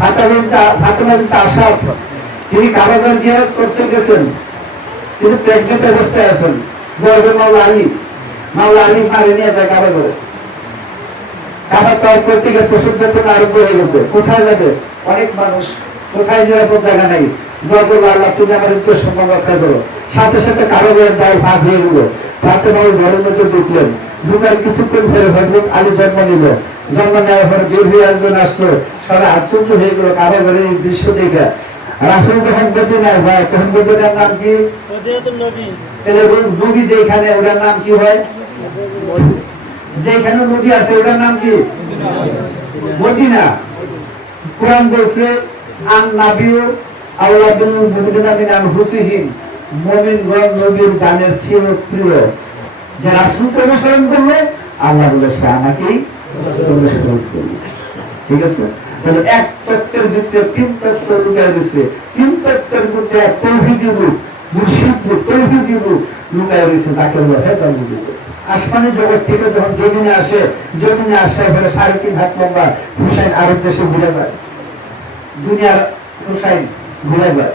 ফাতেমা বিনতে আসাদ, তিনি কাবাগার জিয়ারত করতে গেছেন, তিনি প্রেগনেন্ট অবস্থায় আছেন, গর্বে মাওলা আলী মারে নিয়ে যায় কাবাগারে। কাবা তৈরি করতে গিয়ে প্রসিদ্ধ থেকে আরম্ভ হয়ে গেছে। কোথায় যাবে অনেক মানুষ, কোথায় নিরাপদ জায়গা নেই। আল্লাহ তুমি আমার উদ্দেশ্য রক্ষা করো। সাথে সাথে কাবাগারের দ্বার ভাগ হয়ে গেল। ফাতেমা ওই ঘরের মধ্যে ঢুকলেন, ঢুকার কিছুক্ষণ ধরে হযরত আলী জন্ম নিল। জন্ম নেওয়ার পরে বের হয়ে একজন আসলো, সবাই আশ্চর্য হয়ে গেল কাবাগারের এই দৃশ্য দেখে। রাসূল যখন মদিনায় হয় তখন মদিনার নাম কি? নবী যেখানে ওটার নাম কি হয়? যেখানে নবী আছে ওটার নাম কি? মদিনা। কোরআন বলছে আন নাবিয়্যু আওলাদুল মুমিনিনা মিন আনফুসিহিম, মুমিনগণ নবীর জানের চেয়ে প্রিয়। যে রাসূলকে অনুসরণ করবে আল্লাহ বলে সে আমাকেই অনুসরণ করবে। ঠিক আছে? তাহলে এক তত্ত্বের ভিতরে তিন তত্ত্ব লুকায় রয়েছে। তিন তত্ত্বের মধ্যে এক তৌহিদি রূপ, মুর্শিদ রূপ, তৌহিদি রূপ লুকায় রয়েছে, তাকে বলা হয় তৌহিদি রূপ। আসমানি জগৎ থেকে যখন জমিনে আসে, জমিনে আসার পরে 3.5 হাত লম্বা হুসাইন আরব দেশে ঘুরে যায়। দুনিয়ার হুসাইন ঘুরে যায়।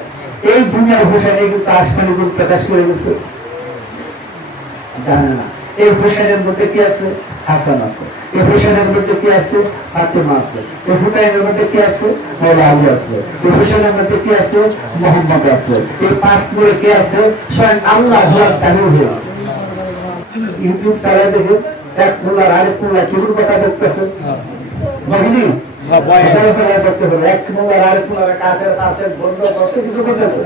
এই দুনিয়ার হুসাইনে কিন্তু আসমানি রূপ প্রকাশ করে গেছে, জানে না। এই হুসাইনের মধ্যে কি আছে? হাসান আছে। এই হুসাইনের মধ্যে কি আছে? ফাতেমা আছে। এই হুসাইনের মধ্যে কি আছে? মাওলা আলী আছে। এই হুসাইনের মধ্যে কি আছে? মুহাম্মদ আছে। এই 5 নূরে কি আছে? স্বয়ং আল্লাহ চালু হয়ে ইউটিউব চালায় দেখে এক মোল্লার আরেক মোল্লা কিরুর কথা দেখতেছে, বুঝলি? এক মোল্লার আরেক মোল্লার কাজের কাছে বন্ধ করতে কিছু করতেছে।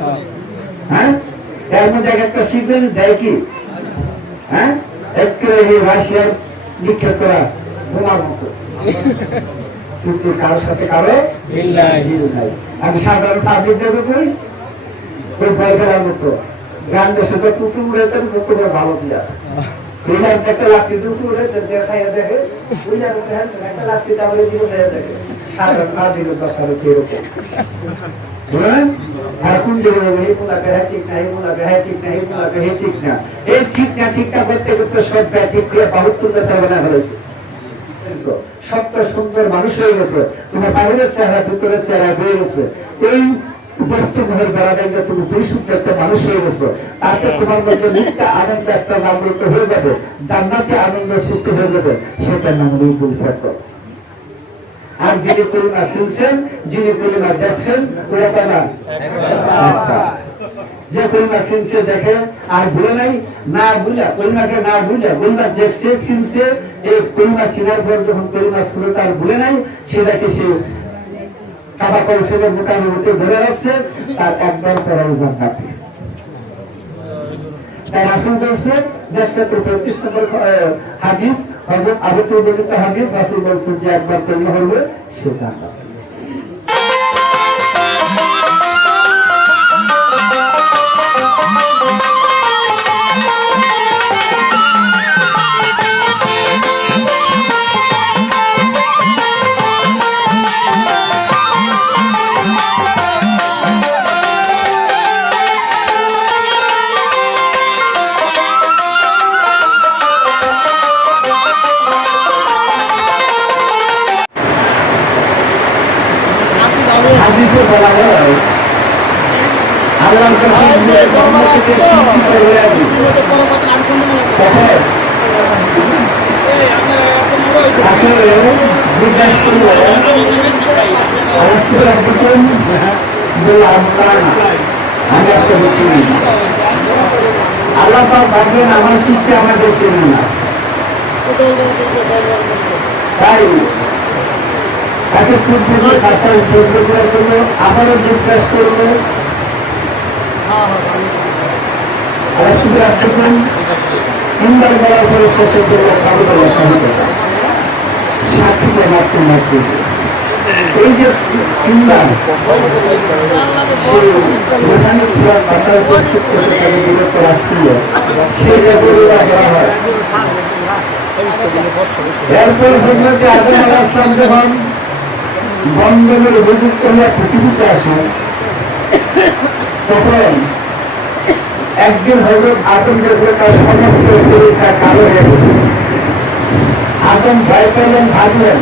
হ্যাঁ, এর মধ্যে একটা সিগন্যাল দেয় কি? হ্যাঁ, একেবারে রাশিয়ার নিক্ষেপ করা বোমার মতো, কিন্তু কারোর সাথে কারো মিল নাই। আমি সাধারণ পাবলিক দেবো করি ওই ভয় ফেলার মতো গান দেশে তো কুকুর উড়ে মুখ করে ভালো দিয়া একটা লাঠি দুটো উড়ে দেখাইয়া দেখে একটা লাঠি তাহলে দিয়ে দেখে সাধারণ না দিলে 10 হাজার এরকম। আর কোন ঠিক না, ঠিক না, এই ঠিক না ঠিক না করতে করতে সব ঠিক করে 72টা বানা হয়েছে। সত্য সুন্দর মানুষ হয়ে গেছে, তোমার বাইরের চেহারা ভিতরের চেহারা হয়ে গেছে। এই বস্তু ঘরের বেড়া দেখবে তুমি পরিশুদ্ধ একটা মানুষ হয়ে গেছো। তাতে তোমার মধ্যে নিত্যা আনন্দ একটা জাগ্রত হয়ে যাবে, জান্নাতে আনন্দ সৃষ্টি হয়ে যাবে। সেটার নাম হলো ইবুল ফেতর। আর যিনি কলিমা শুনছেন, যিনি কলিমা দেখছেন, ওরা কেনা যে কলিমা শুনছে দেখে আর ভুলে নাই, না ভুলে কলিমাকে না ভুলে কলিমা দেখছে শুনছে, এই কলিমা চিনার পর যখন কলিমা শুনে তার ভুলে নাই, সেഹി 'কাবা শরীফের মোটামুটি ধরে রাখছে, তার একবার পড়া জান্নাত। তাই রাসূল বলছে দেশকে 35 নম্বর হাদিস, হযরত আবু বর্ণিত হাদিস, রাসূল বলছেন যে একবার কলিমা হলে সে জান্নাত। হাদিসে বলা হয় আল্লাহর কাছে আল্লাহ ভাবলেন আমার সৃষ্টি আমাদের চেনে না, তাই তাকে করার জন্য আবারও জিজ্ঞাসা করলো। তিনবার বলার পরে শেষে সাক্ষীকে মাত্র মাত্র এই যে তিনবার সেই এরপর হজরতে আদম আলাইহিস সালাম যখন বন্ধনের উপযুক্ত হয়ে পৃথিবীতে আসে, তখন একদিন হযরত আদমকে তার সমস্ত শরীরটা কালো হয়ে গেল। আদম ভয় পেলেন, ভাবলেন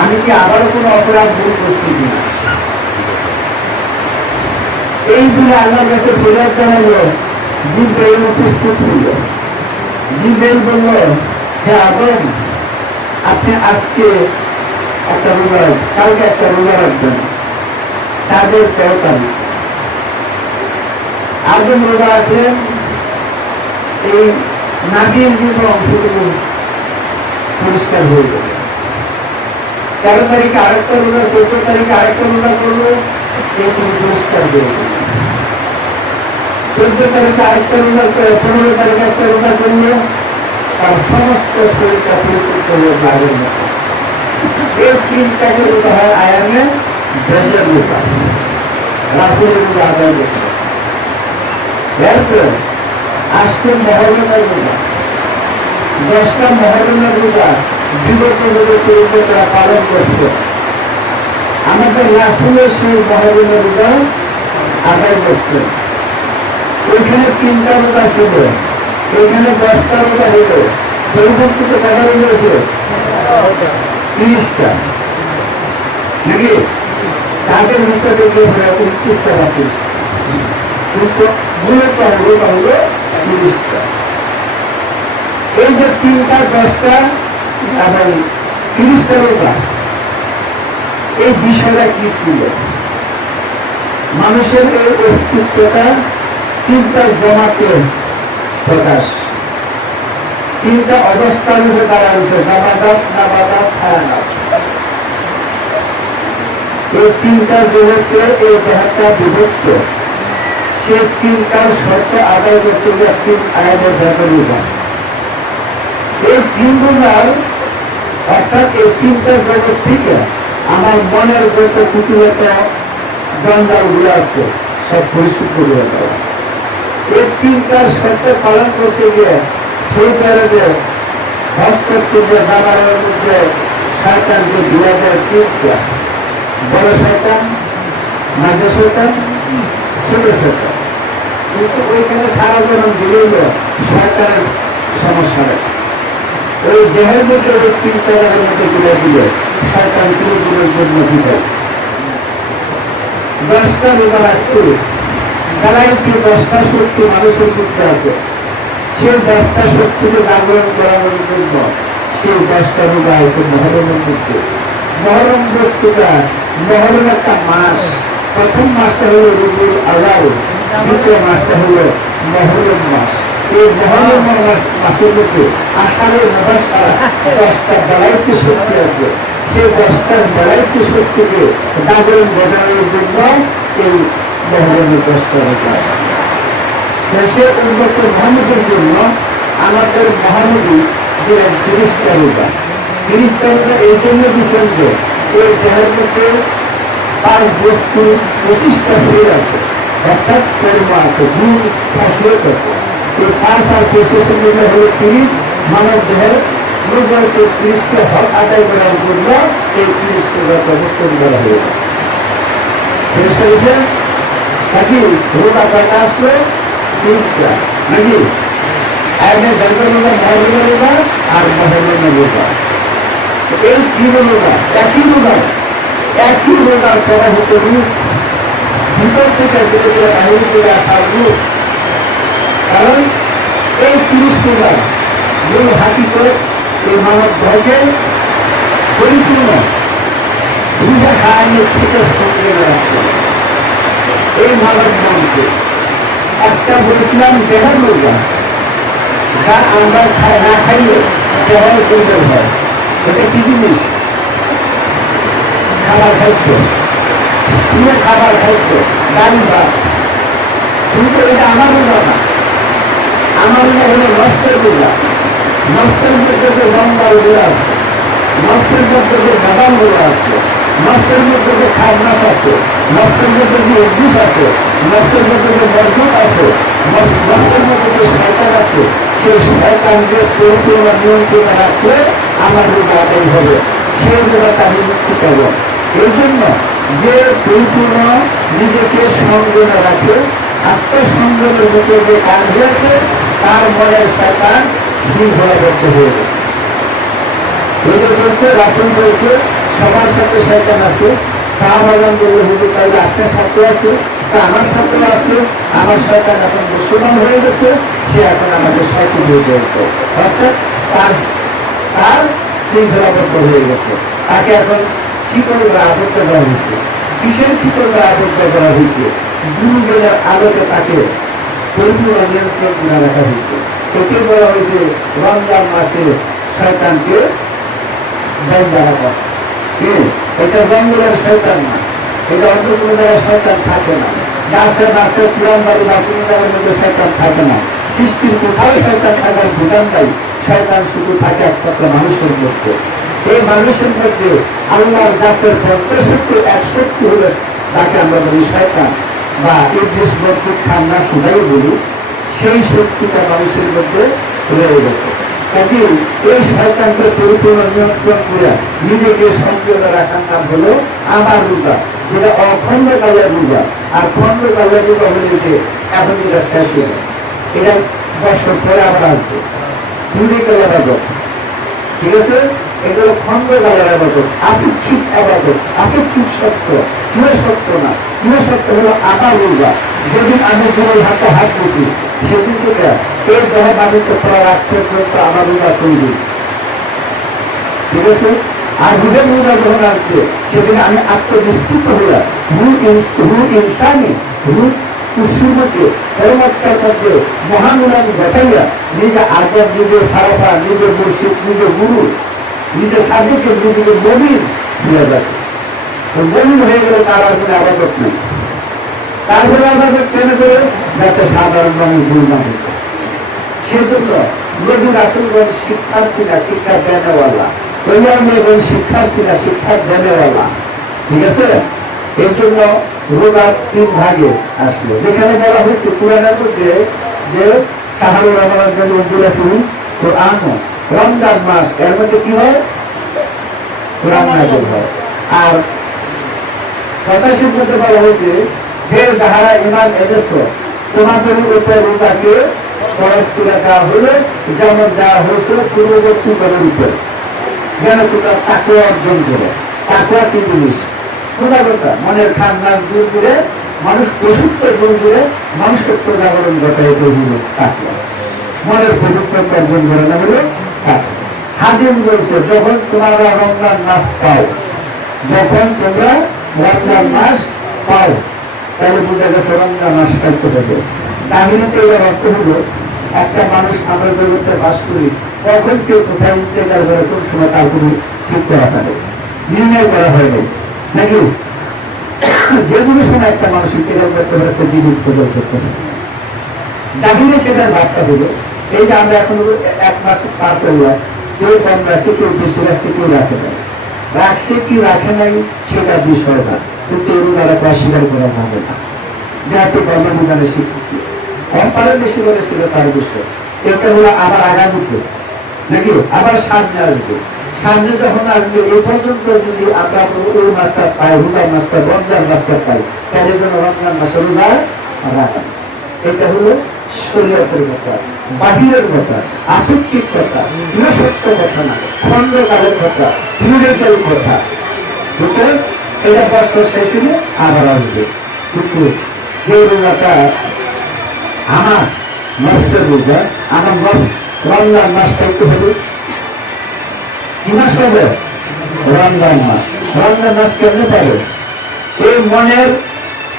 আমি কি আবারও কোনো অপরাধ ভুল করছি কিনা। এই দিনে আল্লাহর কাছে ফিরাত জানালো, জিব্রাইল উপস্থিত হইল। জিব্রাইল বলল, হে আদম, আপনি আজকে একটা রোজা, কালকে একটা রোজা রাখবেন, তাদের 13 তারিখ। আদম রোজা রাখলেন, এই নাবির বিভিন্ন অংশগুলো পরিষ্কার হয়ে গেল। 13 তারিখে আরেকটা রোজা, 14 তারিখে আরেকটা রোজা করলো, এরকম পরিষ্কার হয়ে গেল। 14 তারিখে আরেকটা রোজা, 15 তারিখে একটা রোজা করলো, তার সমস্ত শরীরটা পরিশুদ্ধ হয়ে লাগের মতো। এই 3টাকে রোজা হয় আয়ামে বেজের রোজা, রাসূলের রোজা আদায় করতে। এরপর আজকে মহরমের রোজা, 10টা মহরমের রোজা বিগত তারা পালন করছে। আমাদের রাসূলের সেই মহরমের রোজা আদায় করছে। ওইখানে 3টা রোজা ছিল, ওইখানে 10টা রোজা হইল, পরিবর্তিত কটা রোজা হয়েছে? 30টা নাকি? তাদের হিসাবে 29টা বা 30টা, কিন্তু মূলত রোজা হল 30টা। এই যে 3টা, 10টা এবং 30টা রোজা, এই বিষয়টা কি ছিল? মানুষের এই অস্তিত্বটা 3টা জমাতে প্রকাশ, 3টা অবস্থার রূপে দাঁড়াচ্ছে, নাবাদাত, নাবাদাত, হায়ানাত। এই 3টা জগতে এই দেহটা বিভক্ত, সেই 3টার শর্ত আদায় করতে গিয়ে 3 আয়াতের ব্যাপার রূপা। এই 3 রোজার, অর্থাৎ এই 3টা জগৎ থেকে আমার মনের যত কুটিগত জঞ্জাল গুলো আছে সব পরিশুদ্ধ হয়ে যাওয়া। এই 3টার শর্ত পালন করতে গিয়ে সেই কারণে হজ করতে গিয়ে বাবারের মধ্যে শয়তানকে দিয়ে দেয় 3টা, বড় শয়তান, মাঝে শয়তান, ছোট শয়তান। কিন্তু ওইখানে সারা জীবন দিলেই শয়তানের সমস্যা নেই। ওই দেহের মধ্যে ওই 3টা জায়গার মধ্যে তুলে দিলে শয়তান চিরদিনের জন্য দিতে। 10টা রোজা রাখতে তারা একটি 10টা শক্তি মানুষের মধ্যে আছে, সেই 10টা শক্তিকে জাগরণ করানোর জন্য সেই 10টা রোজা আছে মহরমের মধ্যে। মহরম বস্তুটা, মহরম একটা মাস, প্রথম মাসটা হল রবিউল আউয়াল, দ্বিতীয় মাসটা হল মহরম মাস। এই মহরম মাসের মধ্যে আষাঢ়ের 10টা বেলাইতে শক্তি আছে, সেই 10টার বেলাইতে শক্তিকে জাগরণ ঘটানোর জন্য এই মহরমের 10টা রোজা। দেশে উন্নত মহানবীর জন্য আমাদের মহানবী দিলেন 30টা রোজা। 30টা রোজা এই জন্য দিচ্ছেন যে এই দেহের মধ্যে 5 বস্তু 25টা শরীর আছে, অর্থাৎ কর্ম আছে, 2 খাসিয়ত আছে। এই 5 আর 25 মিলে হল 30। মানব দেহের রোজার 30টা হক আদায় করার জন্য এই 30টা রোজা প্রবর্তন করা হয়েছে। নাকি রোজা কয়টা আসলো? 30টা নাকি? আয়ামের বেজের রোজা, মহরমের রোজা আর মহরমের রোজা, এই 3 রোজা একই রোজা, একই রোজার প্রবাহিত রূপ, ভিতর থেকে বেরিয়ে বাহির করে আসার রূপ। কারণ এই 30 রোজা মূল হাকিকত এই মানব ধর্মে পরিপূর্ণ রোজা খাওয়ানোর থেকে সঙ্গে রাখছে এই মানব মনকে। একটা বলেছিলাম দেহের রোজা, যা আমরা না খাইলে দেহের দুর্বল হয়। এটা কি জিনিস? খাবার খাইছ, স্কুলে খাবার খাইছ, ডাল ভাত, কিন্তু এটা আমার রোজা না। আমার রোজা হলো নষ্টের রোজা। নষ্টের মধ্যে যে লম্বা রোজা আছে, নষ্টের মধ্যে যে বাদাম রোজা আছে, নষ্টের মধ্যে যে খাজনাস আছে, নষ্টের মধ্যে যে অভ্যুষ আছে, নষ্টের মধ্যে যে বরকত আছে, নষ্টের মধ্যে যে শয়তান আছে, সেই শয়তানকে পরিপূর্ণ নিয়ন্ত্রণ রাখলে আমার রোজা আদায় হবে। সেই রোজাটা আমি মুক্তি পাব। এই জন্য যে পরিপূর্ণ নিজেকে সংযমে রাখে, আত্মসংযমের মতো যে কাজ হয়েছে, তার মনের শয়তান শৃঙ্খলাবদ্ধ হয়ে গেছে। রাসূল বলছে সবার সাথে শয়তান আছে। শাহবাগান বললে হুজুর তাহলে আপনার সাথে আছে, তা আমার সাথে আছে। আমার শয়তান এখন মুসলমান হয়ে গেছে, সে এখন আমাদের সাথে দিয়ে দিয়েছে, অর্থাৎ তার তার শৃঙ্খলাবদ্ধ হয়ে গেছে। তাকে এখন শিকল আবদ্ধ করা হয়েছে। কিসের শিকল আবদ্ধ করা হয়েছে? গুরুদের আলোকে তাকে পরিপূর্ণ নিয়ন্ত্রণ করে রাখা হয়েছে। এতে বলা হয়েছে রমজান মাসে শয়তানকে বন্ধ রাখা। এটা জঙ্গলের শয়তান না, এটা অন্য কোনো জায়গায় শয়তান থাকে না। গাছে গাছে পুরান বাড়ি বা কোনো জায়গার মধ্যে শয়তান থাকে না। সৃষ্টির কোথাও শয়তান থাকার ভুটান নাই। শয়তান শুধু থাকে একমাত্র মানুষের মধ্যে। এই মানুষের মধ্যে আল্লাহর জাতের পঞ্চশক্তি এক শক্তি হলে তাকে আমরা বলি শয়তান বা ইবলিস বর্তিক খান্না সবাই বলি। সেই শক্তিটা মানুষের মধ্যে রয়ে গেছে। কাজে এই শয়তানকে পরিপূর্ণ নিয়ন্ত্রণ করে নিজেকে সংযত রাখার নাম হলো আমার রোজা, যেটা অখণ্ডকালের রোজা। আর খণ্ডকালের রোজা হলে যে এখন যেটা শেষ হয়ে যায়, এটা বছর পরে আবার আসবে দুর্নীকালের আবাদত। ঠিক আছে, এগুলো খণ্ডকালের আবাদত, আপেক্ষিক আবাদত, আপেক্ষিক সত্য, চির সত্য না। চির সত্য হলো আমার রোজা। যেদিন আমি কোনো হাতে হাত দিচ্ছি সেদিন থেকে এই দেহে মানুষ করা রাখতে পর্যন্ত আমার রোজা চলবে। ঠিক আছে, আর রোজা রোজা যখন আসছে সেদিন আমি আত্মবিস্তৃত হইয়া রু ইনসানি রু কুসুর মধ্যে পরমাত্মার মধ্যে মহানুরাম ঘটাইয়া নিজে আজাদ, নিজের সারাফা, নিজের মুর্শিদ, নিজের গুরু, নিজের সাধুকে নিজেকে নবীন হয়ে যাচ্ছে। নবীন হয়ে গেলে তার আর কোনো আবাদত নেই। তারপরে আবাদত কেন করে? যাতে সাধারণ মানুষ ভুল না হতো। সেজন্য নবী রাসূলগণ শিক্ষার্থী না, শিক্ষা দেনেওয়ালা। ওলিয়াউলিয়াগণ শিক্ষার্থী না, শিক্ষা দেনেওয়ালা। ঠিক আছে, এর জন্য রোজা 3 ভাগে আসলো। যেখানে বলা হয়েছে কুরআনের মধ্যে যে শাহরুর রমাদান উদ্দুলাতুল কোরআন, রমজান মাস, এর মধ্যে কি হয়? কোরআন নাযিল হয়। আর 85 মধ্যে বলা হয়েছে ফের যাহারা ঈমান এনেছো তোমাদের উপর রোজাকে ফরজ করে দেওয়া হলো, যেমন দেওয়া হয়েছিল পূর্ববর্তী গণের উপর, যেন তোমরা তাকওয়া অর্জন করো। তাকওয়া কি জিনিস? সদাগতা, মনের খান্নাস দূর করে, মানুষ পশুত্ব দূর করে মানুষকে প্রজাগরণ ঘটায় হলো তাকওয়া। মনের পবিত্রতা অর্জন করে না হলো তাকওয়া। হাদিস বলছে যখন তোমরা রমজান মাস পাও, যখন তোমরা রমজান মাস পাও, তাহলে বোঝা গেছে রমজান মাস পাইতে হবে। তাহলে তো এর অর্থ হলো একটা মানুষ আমরা জগতে বাস করি, কখন কেউ কোথায় ইন্তেকাল করে কোন সময় তার কোনো ঠিক করা থাকে নির্ণয় করা হয়নি নাকি? যে কোনো সময় একটা মানুষ ইন্তেকাল করতে পারে, একটা জীবিত প্রচার করতে পারে। জাহিরে সেটার বার্তা হলো এই যে আমরা এখন 1 মাস পার করলাম, কেউ কম রাখছে, কেউ বেশি রাখছে, কেউ রাখে নাই। রাখছে কি রাখে নাই সেটা বিষয় না, কিন্তু এগুলো তারা অস্বীকার করা যাবে না। যাতে কর্মবিধানে স্বীকৃতি কম পারে বেশি করে ছিল তার বিষয়। এটা হলো আবার আগামীতে নাকি আবার সামনে আসবে। সামনে যখন আসবে এই পর্যন্ত যদি আমরা ওই মাসটা পাই, রোজার মাসটা, রমজান মাসটা পাই, তাহলে যেন রমজান মাসে রোজা রাখা। এটা হলো শরীয়তের কথা, বাহিরের কথা, আপেক্ষিক কথা, সত্য কথা না, খণ্ডকালের কথা, থিওরিক্যাল কথা। বুঝলেন? এটা বছর শেষ হলে আবার আসবে। কিন্তু যে রোজাটা আমার নষ্টের রোজা, আমার রমজান মাস পাইতে হবে। কি মাস পাবে? রমজান মাস। রমজান মাস কেমনে পাবে? এই মনের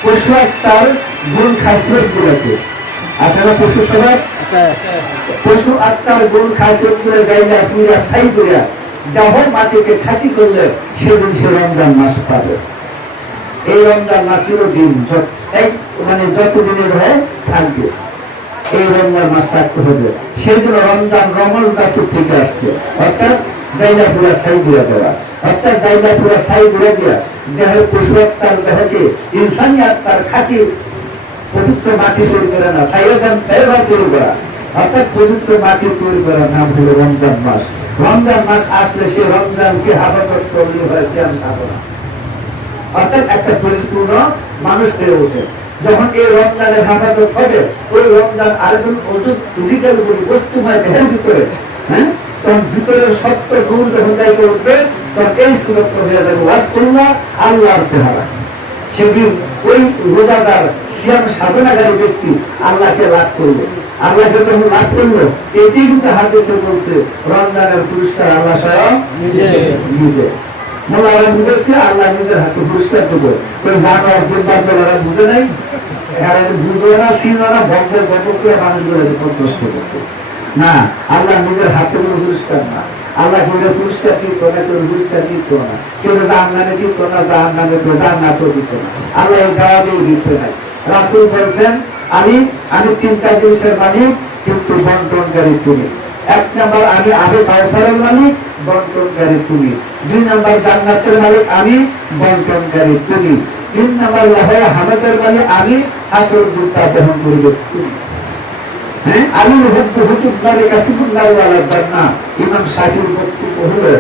পশু আত্মার গুণ খাসিয়ত গুলোকে, আপনারা পশু সবাই পশু আত্মার গুণ খাসিয়ত গুলো গাইলা পুরা ছাই করিয়া দেহ মাটিকে খাঁটি করলে সেদিন সে রমজান মাস পাবে। এই রমজান মাসের দিন মানে যতদিনের হয় থাকবে, এই রমজান মাস থাকতে হবে। সেই জন্য রমজান রমল ধাতু থেকে আসছে, অর্থাৎ জায়গা পুরা ছাই ঘুরে দেওয়া, অর্থাৎ জায়গা পুরা ছাই ঘুরে দেওয়া। দেহের পশু আত্মার দেহকে ইনসানি আত্মার খাঁটি পবিত্র মাটি তৈরি করে না, সাইয়েদান তাইয়্যিবা তৈরি করা, অর্থাৎ পবিত্র মাটি তৈরি করার নাম হলো রমজান মাস। রমজান মাস আসলে সে রমজানকে হাফাজত করলে হয় সিয়াম সাধনা, অর্থাৎ একটা পরিপূর্ণ মানুষ হয়ে ওঠে। যখন এই রমজানের হেফাজত হবে, ওই রমজান আরেকজন ওজন ফিজিক্যাল বস্তু হয় দেহের ভিতরে, হ্যাঁ, তখন ভিতরের সত্য গুণ যখন দায়িত্ব উঠবে, তখন এই সুরত হয়ে যাবে ওয়াজ করলা আল্লাহর চেহারা। সেদিন ওই রোজাদার সিয়াম সাধনাকারী ব্যক্তি আল্লাহকে লাভ করলো। আল্লাহকে যখন লাভ করলো, এটি কিন্তু হাদিসে বলছে রমজানের পুরস্কার আল্লাহ স্বয়ং নিজে। মোলারা বুঝেছে আল্লাহ নিজের হাতে পুরস্কার দেবো। ওই জানোয়ার দুর্বার বুঝে নাই, এরা বুঝবে না, চিনবে না, ভক্তের গল্পকে মানুষগুলো বিপদগ্রস্ত করছে না। আল্লাহ নিজের হাতে কোনো পুরস্কার না। আল্লাহ কেউ পুরস্কার দিত না, কেউ পুরস্কার দিত না, কেউ জাহান্নামে দিত না, জাহান্নামে তো জান্নাতও দিত না। আল্লাহ এই জবাবেই দিতে নাই। রাসূল বলছেন আমি তিনটা জিনিসের মালিক, কিন্তু বন্টনকারী তুমি। এক নাম্বার আমি কাউসারের মালিক, বন্টনকারী তুমি। দুই নাম্বার জান্নাতের মালিক আমি, বন্টনকারী তুমি। তিন নাম্বার লাহে হামেদের মালিক আমি, আসল দুটা বহন করিবে তুমি। হ্যাঁ, আমি হুজুরদারের কাছে বুঝলার জান্নাত। ইমাম শাফিঈর বক্তব্য হলো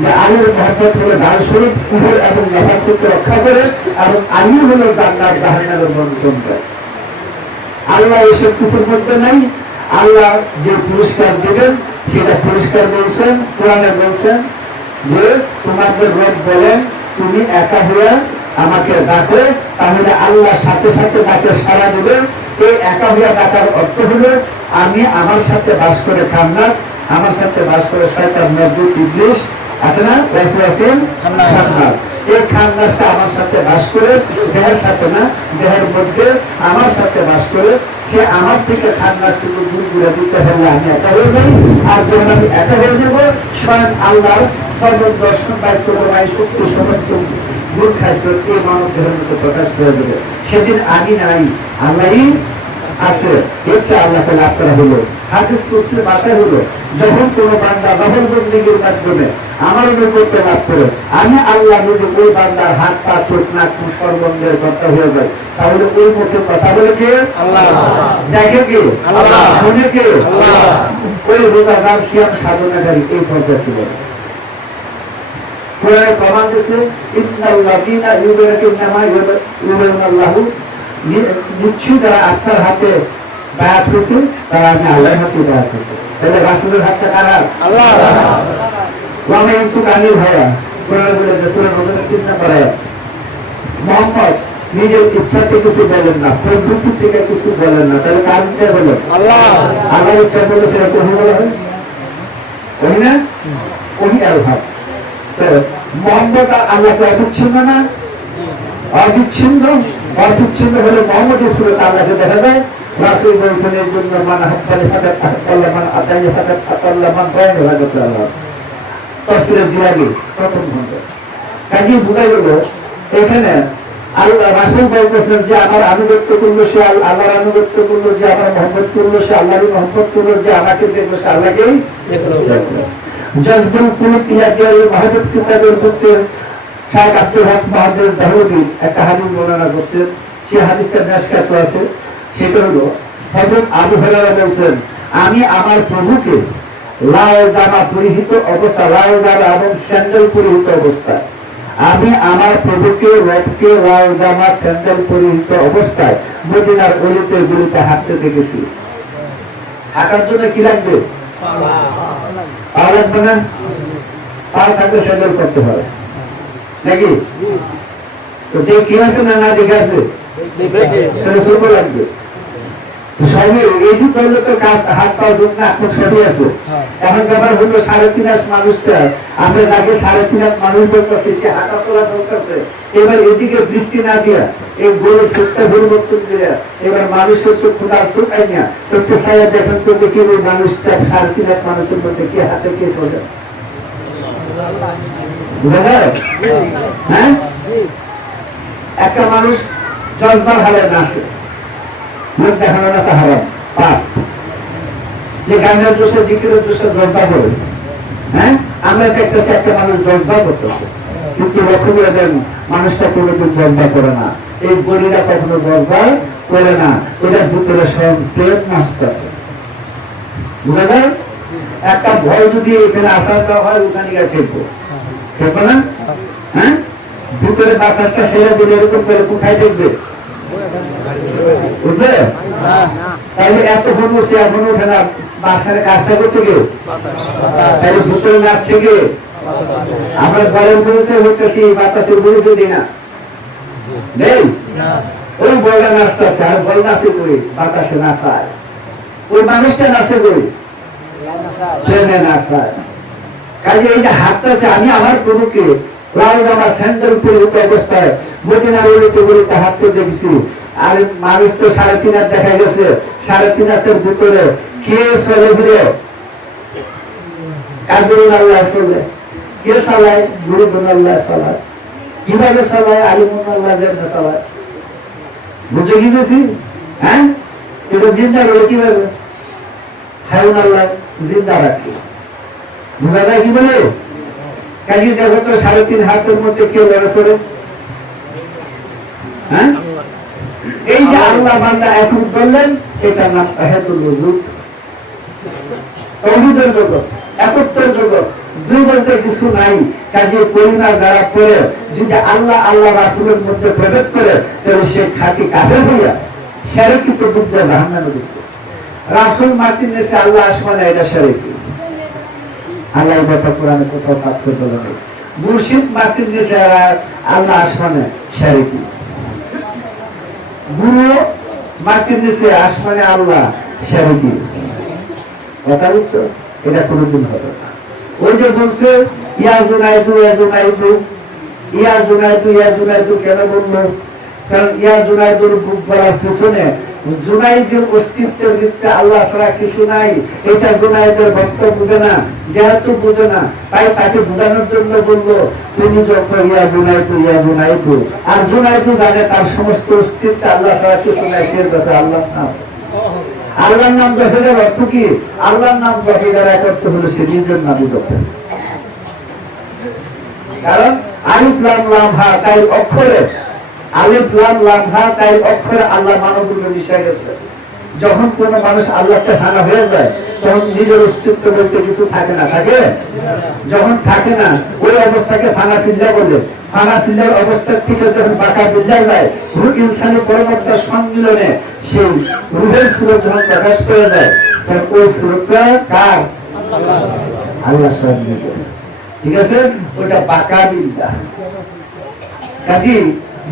যে আলীর মহব্বত হলো গান শরীফ কুহুর এবং নফাতকে রক্ষা করে, এবং আলী হলো জান্নাত জাহান্নামের বন্টন করে। আল্লাহ এসব কুকুর মধ্যে নাই। আল্লাহ যে পুরস্কার দেবেন সেটা পুরস্কার বলছেন, কোরআনে বলছেন যে তোমাদের রব বলেন তুমি একা হয়ে আমাকে ডাকো, তাহলে আল্লাহ সাথে সাথে ডাকে সাড়া দেবে। এই একা হইয়া ডাকার অর্থ হলো আমি আমার সাথে বাস করে খান্নাত, আমার সাথে বাস করে শয়তান মজদুর ইবলিস আছে না, খান্নাত। এই খান্নাসটা আমার সাথে বাস করে, দেহের সাথে না, দেহের মধ্যে আমার সাথে বাস করে। সে আমার থেকে খান্নাসটুকু দূর করে দিতে হলে আমি একা হয়ে যাই। আর যখন আমি একা হয়ে যাব, স্বয়ং আল্লাহর সর্বদর্শন দায়িত্ব প্রমায় শক্তি সমস্ত গুণ খাদ্য এই মানব দেহের মতো প্রকাশ করে দেবে। সেদিন আমি নাই, আল্লাহই আছে। এটা আল্লাহকে লাভ করা হলো। হাদিস কুদসির ভাষায় হলো যখন কোনো বান্দা নফল বন্দেগীর মাধ্যমে আমার নৈকট্য লাভ করে, আমি আল্লাহ নিজে ওই বান্দার হাত পা চোখ নাক সর্বঙ্গের কথা হয়ে যায়। তাহলে ওই মুখে কথা বলে কে? আল্লাহ। দেখে কে? আল্লাহ। শুনে কে? আল্লাহ। ওই রোজাদার সিয়াম সাধনাকারী এই পর্যায়ে বলে কোরআনে প্রমাণ দিচ্ছে ইন্নাল্লাযীনা ইউবাইয়ুনামা ইউবাইয়ুনাল্লাহু, নিশ্চয়ই যারা আপনার হাতে বায়াত করছে তারা আমি আল্লাহর হাতে বায়াত করছে। তাহলে রাসূলের হাতটা কারা? আল্লাহ। ওয়ামা ইয়ানতুক আনিল হাওয়া, কোরআন বলেছে সূরা নূরের 3 নম্বর আয়াত, মুহাম্মদ নিজের ইচ্ছাতে কিছু বলেন না, প্রবৃত্তি থেকে কিছু বলেন না। তাহলে কার ইচ্ছা বলেন? আল্লাহ। আল্লাহর ইচ্ছা বলে সেটা কোন বলা হয়? ওই না, ওই আল্লাহ। মোহাম্মদ আল্লাহকে অবিচ্ছিন্ন না, অবিচ্ছিন্ন। অবিচ্ছিন্ন হলে মোহাম্মদ সুরত আল্লাহকে দেখা যায়। রাসূল বলেছেন এর জন্য মান হাক্কালি হাদাত আল্লাহ, মান আতাই হাদাত আল্লাহ, মান গায়র হাদাত আল্লাহ। তাফসীরে জিলানী প্রথম খণ্ড। কাজী বুঝাই হলো এখানে আল্লাহ রাসূল বলেছেন যে আমার আনুগত্য করলো সে আল্লাহর আনুগত্য করলো, যে আমার মহব্বত করলো সে আল্লাহরই মহব্বত করলো, যে আমাকে দেখলো সে আল্লাহকেই দেখলো। জজবুল কুলুব ইয়াদিয়াল মাহবুব কিতাবের মধ্যে শায়েখ আব্দুল হক মাহমুদ দাহলভী একটা হাদিস বর্ণনা করছেন। সেই হাদিসটা ব্যাখ্যা আছে, সেটা হলো হযরত আবু হুরায়রা বলেন আমি আমার প্রভুকে লাল জামা পরিহিত অবস্থা, লাল জামা এবং স্যান্ডেল পরিহিত অবস্থায়, আমি আমার প্রভুকে রবকে লাল জামা স্যান্ডেল পরিহিত অবস্থায় মদিনার গলিতে গলিতে হাঁটতে দেখেছি। হাঁটার জন্য কি লাগবে? পা লাগবে না? পা থাকলে স্যান্ডেল করতে হবে নাকি? তো যে কি আছে না, না দেখে আসবে তাহলে শুরু লাগবে। এই যে ধরলে তো হাত পাওয়ার জন্য এখন সরিয়ে আছে। এখন ব্যাপার হলো 3.5 মাস মানুষটা, আমরা তাকে 3.5 মাস মানুষ বলতেছি, সে হাঁটা চলা চলতেছে। এবার এদিকে দৃষ্টি না দিয়া এই গরুর চোখটা পরিবর্তন দিয়া এবার মানুষের চোখ খোদার চোখ আইনা চোখকে ছায়া দেখেন তো দেখি ওই মানুষটা 3.5 মাস মানুষের মধ্যে কে হাতে কে চলে বুঝা যায়? হ্যাঁ, একটা মানুষ জজবার হালে নাচে, লোক দেখানো না তা হারাম পাপ। যে গানের দোষে জিকিরের দোষে জজবা করে, হ্যাঁ, আমরা দেখতেছি একটা মানুষ জজবা করতেছে, কিন্তু লক্ষ্য করে দেন মানুষটা কোনোদিন জজবা করে না। এই বলিরা কখনো জজবা করে না, ওটার ভিতরে সব প্রেম নাচতেছে। বুঝা যায়? একটা ভয় যদি এখানে আসা দেওয়া হয় ওখানে গিয়ে ঠেকবো, ঠেকবো না? হ্যাঁ, ভিতরে বাতাসটা ছেড়ে দিলে এরকম করে কোথায় দেখবে? বুঝলে? তাহলে এতক্ষণ সে এখন ওঠে না, বাচ্চারা কাজটা করতে গিয়ে তাহলে ভিতরে যাচ্ছে গিয়ে আমরা ঘরের বিরুদ্ধে হইতেছি, বাতাসের বিরুদ্ধে দিই না, নেই। ওই বলটা নাচতে আছে, আর বল নাচে করি, বাতাসে নাচায়। ওই মানুষটা নাচে করি, ট্রেনে নাচায়। কাজে এই যে হাঁটতেছে, আমি আমার প্রভুকে লাল জামা স্যান্ডেল পরে অবস্থায় মদিনার উড়িতে উড়িতে হাঁটতে দেখছি। আর মানুষ তো 3.5 দেখা গেছে, 3.5 ভিতরে কে চলে ঘুরে, কাজরুল আল্লাহ চলে, কে চালায়, গুরুদুল আল্লাহ চালায়, কিভাবে চালায়, আলিমুল আল্লাহ চালায়। বুঝে গিয়েছি, হ্যাঁ? কিন্তু জিন্দা রয়ে কিভাবে হায়ুন আল্লাহ জিন্দা রাখি, বুঝা যায় কি বলে? কাজী দেখো তো 3.5 হাতের মধ্যে কেউ লড়ে করে, হ্যাঁ? এই যে আল্লাহ বান্দা এখন বললেন, এটা নাম তাহিয়াতুল ওযু, তাওহীদের জগৎ, একত্রের জগৎ, দুই বলতে কিছু নাই। কাজে পরিণা যারা পড়ে যদি আল্লাহ আল্লাহ রাসূলের মধ্যে প্রবেশ করে, তাহলে সে খাঁটি কাফের হইয়া শিরকি তো বুঝতে জাহান্নামে ঢুকবে। রাসূল মাটির নিচে, আল্লাহ আসমানে, এটা শিরকি। আল্লাহ এই কথা কোরআনে কোথাও পাঠ্য বলেন। মুর্শিদ মাটির নিচে, আল্লাহ আসমানে, শিরকি। গুরু মাটির নিচে, আসমানে আল্লাহ, শিরকি। কথা বুঝছো? এটা কোনোদিন হবে না। ওই যে বলছে ইয়া জুনাইদু ইয়া জুনাইদু ইয়া জুনাইদু ইয়া জুনাইদু, কেন বললো? কারণ ইয়া জুনাইদুর বুক বলার পিছনে জুনাইদের অস্তিত্বের ভিত্তিতে আল্লাহ ছাড়া কিছু নাই, এটা জুনাইদের ভক্ত বুঝে না। যেহেতু বুঝে না, তাই তাকে বোঝানোর জন্য বললো, তুমি যখন ইয়া জুনাইদু ইয়া জুনাইদু, আর জুনাইদু জানে তার সমস্ত অস্তিত্ব আল্লাহ ছাড়া কিছু নাই, সে যাতে আল্লাহ নাম। আল্লাহর নাম জপের অর্থ কি? আল্লাহর নাম জপে যারা একত্র হলো, সে নিজের নামই জপে। কারণ আলিফ লাম লাম হা 4 অক্ষরে, আলিফ লাম লাম হা 4 অক্ষরে আল্লাহ মানব রূপে মিশে গেছে। যখন কোন মানুষ আল্লাহকে হানা হয়ে যায়, তখন নিজের অস্তিত্ব বলতে কিছু থাকে না, থাকে? যখন থাকে না, ওই অবস্থাকে ফানা ফিল্লা বলে। ফানা ফিল্লার অবস্থা থেকে যখন বাঁকা বিল্লা যায়, রূহ ইনসানি পরবর্তী সম্মিলনে সেই রূহের সুরত যখন প্রকাশ করে যায়, তখন ওই সুরতটা কার? আল্লাহ স্বয়ং। ঠিক আছে? ওইটা বাঁকা বিল্লা। কাজী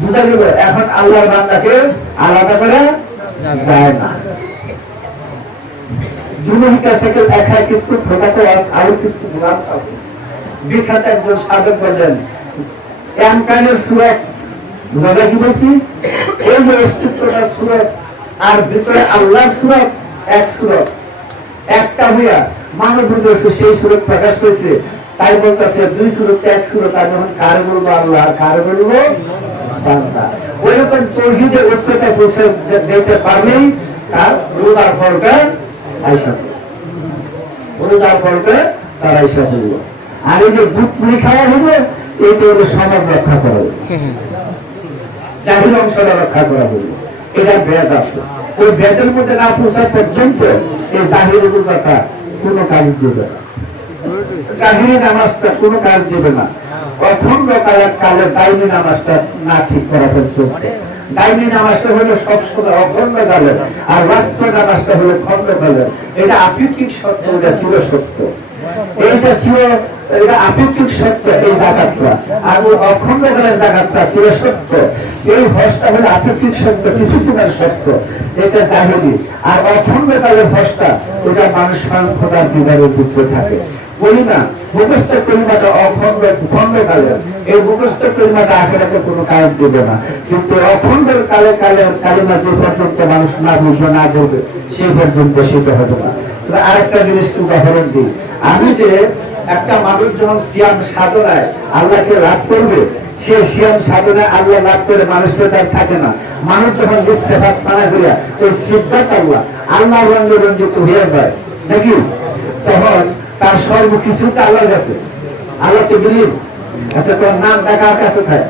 বুঝা গেল, এখন আল্লাহর বান্দাকে আলাদা করে যায় না। দুনিয়া থেকে একা কিছু প্রকাশ আরো কিছু গুণান থাকে। বিখ্যাত একজন সাধক বললেন, এমকানের সুরত, বুঝা কি বলছি? এই যে অস্তিত্বটা সুরত, আর ভিতরে আল্লাহর সুরত, এক সুরত, একটা হইয়া মানব হৃদয়ে সেই সুরত প্রকাশ করেছে। তাই বলতেছে 2 সুরত 1 সুরত। আর যখন কার বলবো আল্লাহ, কার বলবো বান্দা, ওইরকম তাওহীদের উচ্চতায় পৌঁছে যেতে পারলেই তার রোজার ফলটা আইসা হবে, রোজার ফলটা তার আইসা হইল। আর এই যে দুধ পুরি খাওয়া হইবে, এইটা হলো সমাজ রক্ষা করা হইবে, জাহির অংশটা রক্ষা করা হইবে। এটা বেদ আছে, ওই বেদের মধ্যে না পৌঁছা পর্যন্ত এই জাহিরের কথা কোনো কাজ দেবে না। জাহিরি নামাজটা কোনো কাজ দেবে না। অখণ্ড কালে দাইনি নামাজটা না ঠিক করা পর্যন্ত। দাইনি নামাজটা হলো সবসময় অখণ্ড কালে, আর রাত্র নামাজটা হলো খণ্ড কালে। এটা আপেক্ষিক সত্য, এটা চির সত্য। এইটা চির, এটা আপেক্ষিক সত্য এই জাকাতটা, আর ওই অখণ্ড কালের জাকাতটা চির সত্য। এই হজটা হলো আপেক্ষিক সত্য, কিছু দিনের সত্য, এটা জাহিরি। আর অখণ্ড কালের হজটা, ওটা মানুষ খোদার দিদারের ভিতরে থাকে। বলি না মুখস্থ কলিমাটা অখণ্ড খণ্ডকালে, এই মুখস্থ কলিমাটা আখেরাতে কোনো কাজ দেবে না। কিন্তু অখণ্ড কালে কালে কালিমা যে পর্যন্ত মানুষ না বুঝবে, না করবে, সেই পর্যন্ত সেটা হবে না। আরেকটা জিনিস উদাহরণ দিই, আমি যে একটা মানুষ যখন সিয়াম সাধনায় আল্লাহকে লাভ করবে, সে সিয়াম সাধনায় আল্লাহ লাভ করে মানুষকে তার থাকে না। মানুষ যখন ইস্তেফাত পানা করিয়া ওই সিদ্ধাত আল্লাহ আল্লাহ রঙ্গে রঞ্জিত হয়ে যায় নাকি, তখন তার সর্বকিছু তো আল্লাহর কাছে। আল্লাহকে বিলীন। আচ্ছা, তোর নাম কার কাছে থাকে?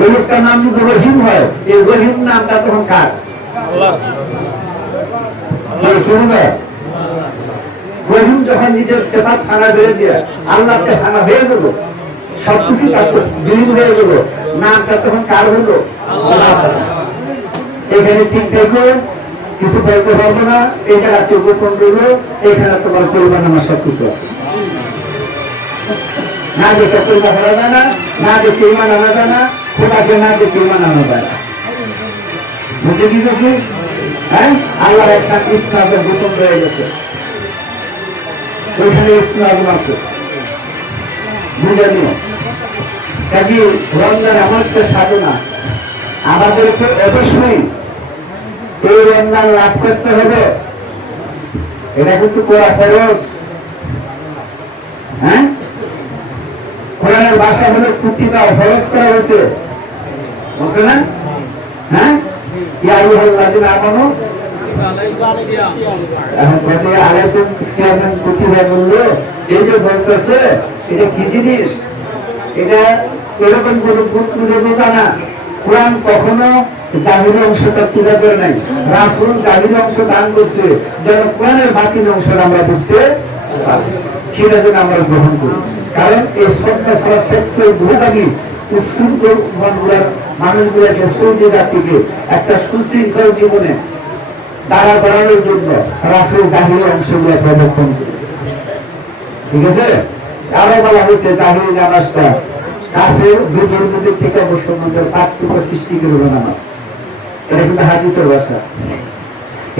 ওই লোকটার নাম যদি রহিম হয়, এই রহিম নামটা তখন কার? রহিম যখন নিজের সেফাত ফানা বেড়ে দিয়ে আল্লাহকে ফানা হয়ে গেল, সবকিছু বিলীন হয়ে গেল, নামটা তখন কার হলো? এখানে ঠিক থাকবে, কিছু বলতে পারবো না, এই জায়গা কেউ গোপন করবো, এখানে তোমার চলবে না, আমার সবকিছু আছে। না দেখে পয়সা করা যায় না, না দেখে ইমান আনা যায় না, খোদাকে না দেখে ইমান আনা যায় না। বুঝে কি গেছে? হ্যাঁ, আল্লাহর একটা ইসলামের বোতল রয়ে গেছে, ওইখানে ইসলাম আছে, বুঝে নিও। কাজে রমজান এমন একটা সাধনা, আমাদেরকে অবশ্যই এই রমজান লাভ করতে হবে। এটা কিন্তু করা ফরজ। হ্যাঁ, কোরআনের ভাষা হলো কুটিটা ফরজ করা হয়েছে, বুঝলে না? হ্যাঁ, ইয়া আইয়ুহাল্লাযীনা আমানু এখন বলছে আলাইকুম সিয়াম কুটিবা বললো, এই যে বলতেছে এটা কি জিনিস? এটা এরকম কোনো বোঝা না। কোরআন কখনো জাহিরি অংশটা তুলে ধরে নাই, রাসূল জাহিরি অংশ দান করছে যেন কোরআনের বাকি অংশ আমরা বুঝতে পারি, সেটা যেন আমরা গ্রহণ করি। কারণ এই সবটা সারা ক্ষেত্রে ভূতাগি উৎসুক মানুষগুলাকে সৌদি জাতিকে একটা সুশৃঙ্খল জীবনে দাঁড়া করানোর জন্য রাসূল জাহিরি অংশগুলো প্রবর্তন করে। ঠিক আছে, আরো বলা হয়েছে জাহিরি নামাজটা কাফের বিধর্মীদের থেকে মুসলমানদের পার্থক্য সৃষ্টি করবে না। এটা কিন্তু হাদিসের ভাষা।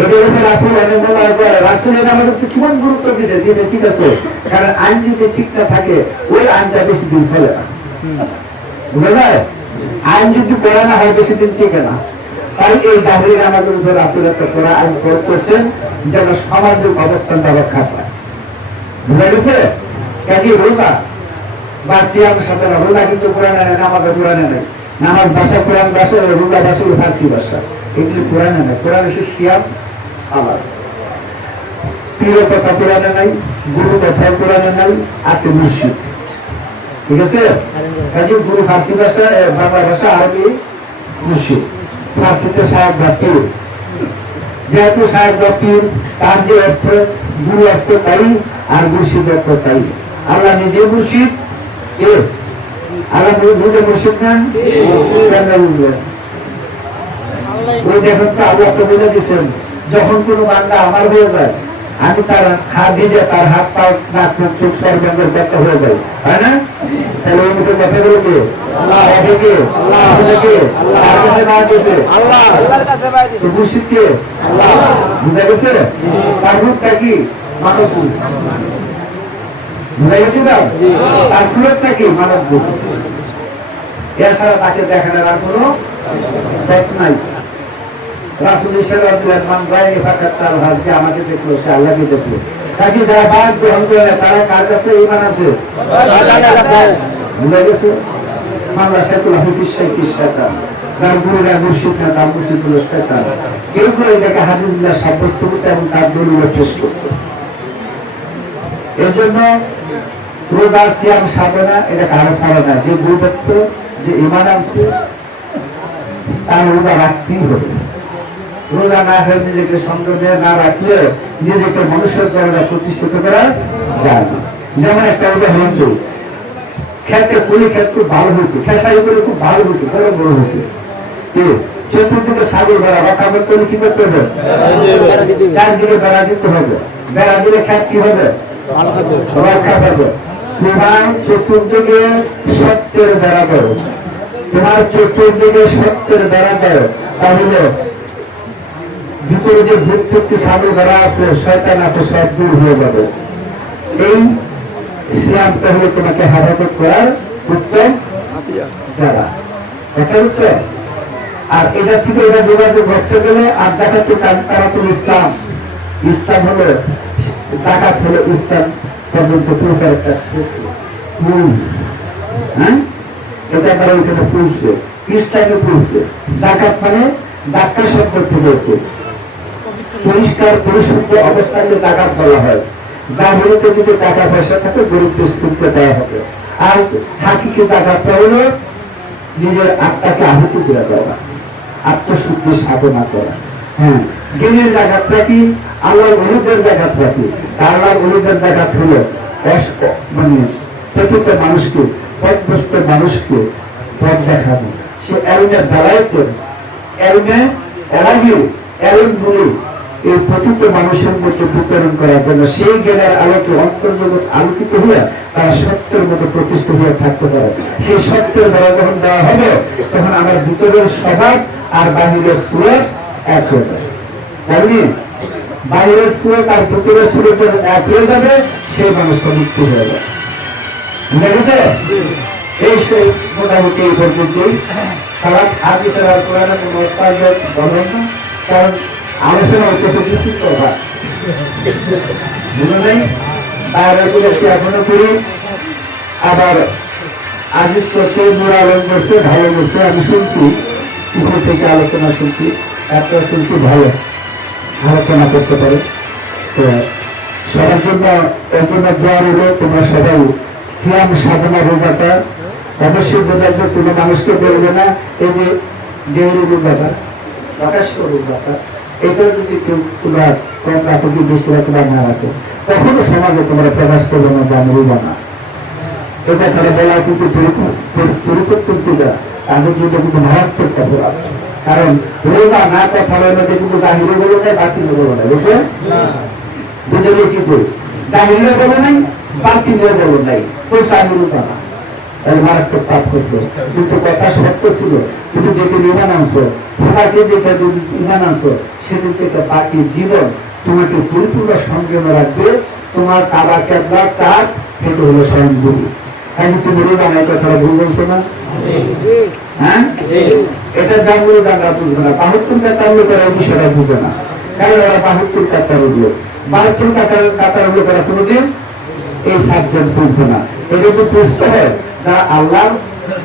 এটা হচ্ছে রাসূল রাসূলের আমাদের কেমন গুরুত্ব দিয়েছে, দিতে ঠিক আছে, কারণ আইন যদি ঠিক না থাকে ওই আইনটা বেশি দিন চলে না, বুঝা যায়? আইন যদি করা না হয় বেশি দিন টিকে না। তাই এই জাহিরি নামাজের উপর রাসূল একটা করা আইন প্রয়োগ করছেন যেন সামাজিক অবস্থানটা রক্ষা পায়। বুঝা গেছে? কাজে রোজা বা সিয়াম সাধনা, রোজা কিন্তু কোরআনে নেই, নামাজে কোরআনে নেই। নামাজ ভাষা কোরআন ভাষা, রোজা ভাষা ফার্সি ভাষা, এগুলি কোরআনে নেই। কোরআনে সে সিয়াম সালাত, প্রিয় কথা কোরআনে নাই, গুরু কথা কোরআনে নাই, আছে মুর্শিদ। ঠিক আছে, কাজে গুরু ফার্সি ভাষা, বাংলা ভাষা, আরবি মুর্শিদ, ফার্সিতে সাহেব বা পীর। যেহেতু সাহেব বা পীর, তার যে অর্থ গুরু অর্থ তাই, আর মুর্শিদ অর্থ তাই। আল্লাহ নিজে মুর্শিদ, আল্লাহ বুঝে মুর্শিদ না, ওই দেখুন তো আল্লাহ তো বুঝে দিচ্ছেন, যখন কোন বান্দা আমার হয়ে যায় আমি তার হাত দিয়ে তার হাত পা নাক মুখ চোখ সব ব্যাপার ব্যাখ্যা হয়ে যায়, হয় না? তাহলে ওই মুখে কথা বলে কে? আল্লাহ। কে? আল্লাহ। মুর্শিদ কে? আল্লাহ। বুঝা গেছে? তার রূপটা কি? মানব রূপ। বুঝা গেছে না? তার সুরতটা কি? মানব রূপ। এছাড়া তাকে দেখানোর আর কোনো পথ নাই। রাসূল আমাকে দেখলো, সে আল্লাহকে দেখলো। তাকে যারা বাদ গ্রহণ করে তারা কার কাছে ঈমান আছে? বুঝা গেছে? মামলা শেখুল হাফিজ শেখ শয়তান, তার গুরুরা মুর্শিদ না, তার মুর্শিদ হলো শয়তান। কেউ করে এটাকে হাদিসুল্লাহ সাব্যস্ত করতে এবং তার দলিল পেশ করতে। এর জন্য রোজা সিয়াম সাধনা এটা কারো ছাড়া না। যে গুরুত্ব, যে ঈমান আছে তার রোজা রাখতেই হবে। রোজা না হয়ে নিজেকে সংযমে না রাখলে নিজেকে মানুষের দ্বারা প্রতিষ্ঠিত করা যায় না। যেমন একটা উদাহরণ দিই, খেতে পুলি খেত খুব ভালো হতো, খেসারি করে খুব ভালো হতো, বড় বড় হতো। চতুর্দিকে ছাগল বেড়া রক্ষা করতে হলে কি করতে হবে? চারদিকে বেড়া দিতে হবে। বেড়া দিলে খেত কি হবে? রক্ষা পাবে। তোমার চতুর্দিকে সত্যের বেড়া দাও, তোমার চতুর্দিকে সত্যের বেড়া দাও, তাহলে ভিতরে যে ভূত ছাগল বেড়া আছে, শয়তান আছে, সব দূর হয়ে যাবে। এই সিয়ামটা হলে তোমাকে হেফাজত করার উত্তম যারা এটা উত্তম। আর এটা থেকে এটা যোগাযোগ করতে গেলে আর জাকাত তারা তো ইসলাম, ইসলাম হলো জাকাত হলো ইসলাম পর্যন্ত পুরোটা একটা মূল। হ্যাঁ, এটা তারা ওইখানে পুষছে, ইসলামে পুষছে। জাকাত মানে জাকা শব্দ থেকে হচ্ছে পরিষ্কার পরিশুদ্ধ অবস্থাকে জাকাত বলা হয়। যা বলতে যদি টাকা পয়সা থাকে গরিবকে স্কুলতে দেওয়া হবে। আর হাকিকে জাকাতটা হলো নিজের আত্মাকে আহুতি করে দেওয়া, আত্মশুদ্ধি সাধনা করা। হ্যাঁ, জ্ঞানের জাকাতটা কি? আল্লাহ ওলিদের জাকাতটা কি? আল্লাহ ওলিদের জাকাত হলো মানে প্রকৃত মানুষকে, পথভ্রষ্ট মানুষকে পথ দেখানো। সে এলমের দ্বারাই করে, এলমে এলাহি এলম বলি এই প্রকৃত মানুষের মধ্যে বিতরণ করার জন্য সেই জ্ঞানের আলোকে অন্তর্জগৎ আলোকিত হইয়া তারা সত্যের মতো প্রতিষ্ঠিত হয়ে থাকতে পারে। সেই সত্যের দ্বারা যখন দেওয়া হবে তখন আমার ভিতরের স্বভাব আর বাহিরের সুরত এক হয়ে যাবে। জানি বাহিরের সুরত আর ভিতরের সুরত এক হয়ে যাবে, সেই মানুষটা মুক্তি হয়ে যাবে। বুঝা গেছে? এই মোটামুটি এই পর্যন্তই। সারা হাদিসের আর কোরআনের কোনো উৎপাদক বলেন না, কারণ আলোচনা হইতেছে বিচিত্র হয়, বুঝলো নাই? বাইরে এখনো করি, আবার আজিজ করছে, মোরা আলম করছে, ভালো করছে, আমি শুনছি উপর থেকে আলোচনা শুনছি, একটা শুনছি ভালো আলোচনা করতে পারে। তো সবার জন্য এর জন্য দেওয়া হলো, তোমরা সবাই সিয়াম সাধনা রোজাটা অবশ্যই বোঝাতে কোনো মানুষকে বলবে না এই যে যেগুলো রোজাটা প্রকাশ্য রোজাটা এটা যদি কেউ তোমরা কম রাখো কি বেশি রাখো বা না রাখো, কখনো সমাজে তোমরা প্রকাশ করবে না যে আমি রোজা না। এটা তারা বলা কিন্তু পরিবর্তন তাদের জন্য কিন্তু মারাত্মক অপরাধ। কারণ রোজা না কথা হলো যে কিন্তু জাহিরে বলো নাই, বাতিলে বলো নাই, বুঝলেন? বুঝলে কি করি জাহিরে বলো নাই, বাতিলে বলো নাই, তো আমি রোজা না, মারাত্মক পাপ করতো। কিন্তু কথা সত্য ছিল, কিন্তু যেদিন ইমান আনছো, তোমাকে যেটা যদি ইমান আনছো, সেদিন থেকে বাকি জীবন তোমাকে পরিপূর্ণ সংযমে রাখবে। তোমার কাবা কেবলা চাঁদ এটা হলো স্বয়ং গুরু। আমি তুমি রোজা নাই, কথাটা ভুল বলছো না? হ্যাঁ, এটা জানগুলো জানা বুঝবে না, ৭২ কাতার লোকেরা এই বিষয়টা বুঝে না, কারণ ওরা ৭২ কাতার লোক, ৭২ কাতার লোকেরা কোনোদিন এই সাবজেক্ট বুঝবে না। এটা যদি বুঝতে হয় যারা আল্লাহর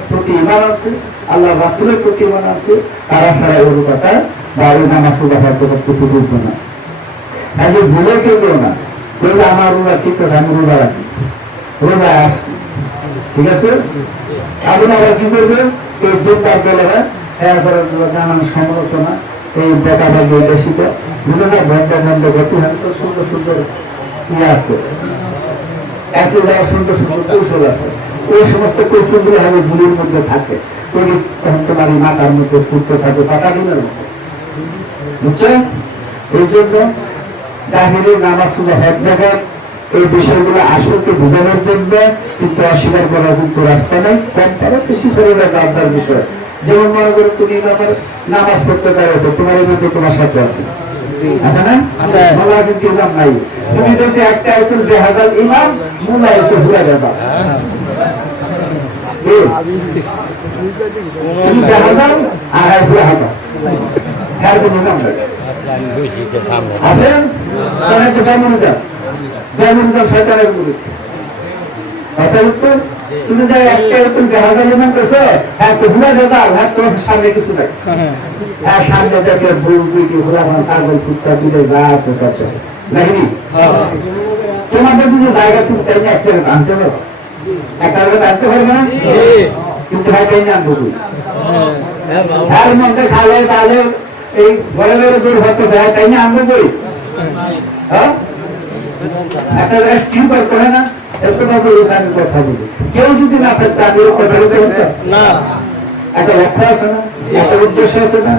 প্রতি ইমান আছে, আল্লাহ রাসূলের প্রতি ইমান আছে, তারা সারা ওর কথা বা ওই নামাজ রোজা হয়তো কিছু বুঝবে না। আজ ভুলে কেউ না, বলবে আমার রোজা ঠিক আছে, আমি রোজা রাখি, রোজা আসি, ঠিক আছে? আপনি আবার কি করবেন? এই জোরদার দলেরা এরপরে নানান সমালোচনা, এই বেকার বেশিটা বুঝে না, ঘন্টা ঘন্টা গতি হাতে সুন্দর সুন্দর ইয়ে আছে, এত যারা সুন্দর সুন্দর কৌশল আছে, ওই সমস্ত কৌশলগুলো হবে ভুলের মধ্যে থাকে, তখন তোমার এই মাথার মধ্যে ফুটতে থাকে পাতা দিনের মধ্যে, বুঝছেন? এই জন্য জাহিরের নামাজ শুধু হক জায়গায় এই বিষয়গুলো আসলকে বোঝানোর জন্য কিন্তু অস্বীকার করার কিন্তু রাস্তা নেই। কম পারে বেশি করে আপনার বিষয়, যেমন মনে করো তুমি আমার নামাজ পড়তে পারো, তোমার এই মধ্যে তোমার সাথে আছে, আচ্ছা না? মোলা কিন্তু ইমাম নাই, তুমি যদি একটা একটু ২০০০ ইমাম মোলা একটু ঘুরে যাবা, তুমি ২০০০ আর ২০০০ এর কোনো ইমাম নাই আছেন, তাহলে তো কেমন যা সরকারের গুরু কথার উত্তর। তুমি যাই একটা এরকম ২০০০ ইমাম করছো, হ্যাঁ তো ঘুরে যাবা, হ্যাঁ তোমার সামনে কিছু নাই, হ্যাঁ সামনে দেখে ভুল বুঝি ঘোরা ছাগল কুত্তা দিলে যা আছে কাছে নাকি তোমাদের যদি জায়গা তুমি তাই না একটা আনতে পারো, একটা আনতে পারবে না, কিন্তু ভাই তাই না আনবো এর মধ্যে খালে তাহলে এই ঘরে ঘরে দূর হতে চায় তাই না আনবো বই, হ্যাঁ একটা চিন্তা করে না, এত আমি কথা বলি, কেউ যদি না থাকতে আমি কথা বলতে না, একটা লক্ষ্য আছে না, একটা উদ্দেশ্য আছে না,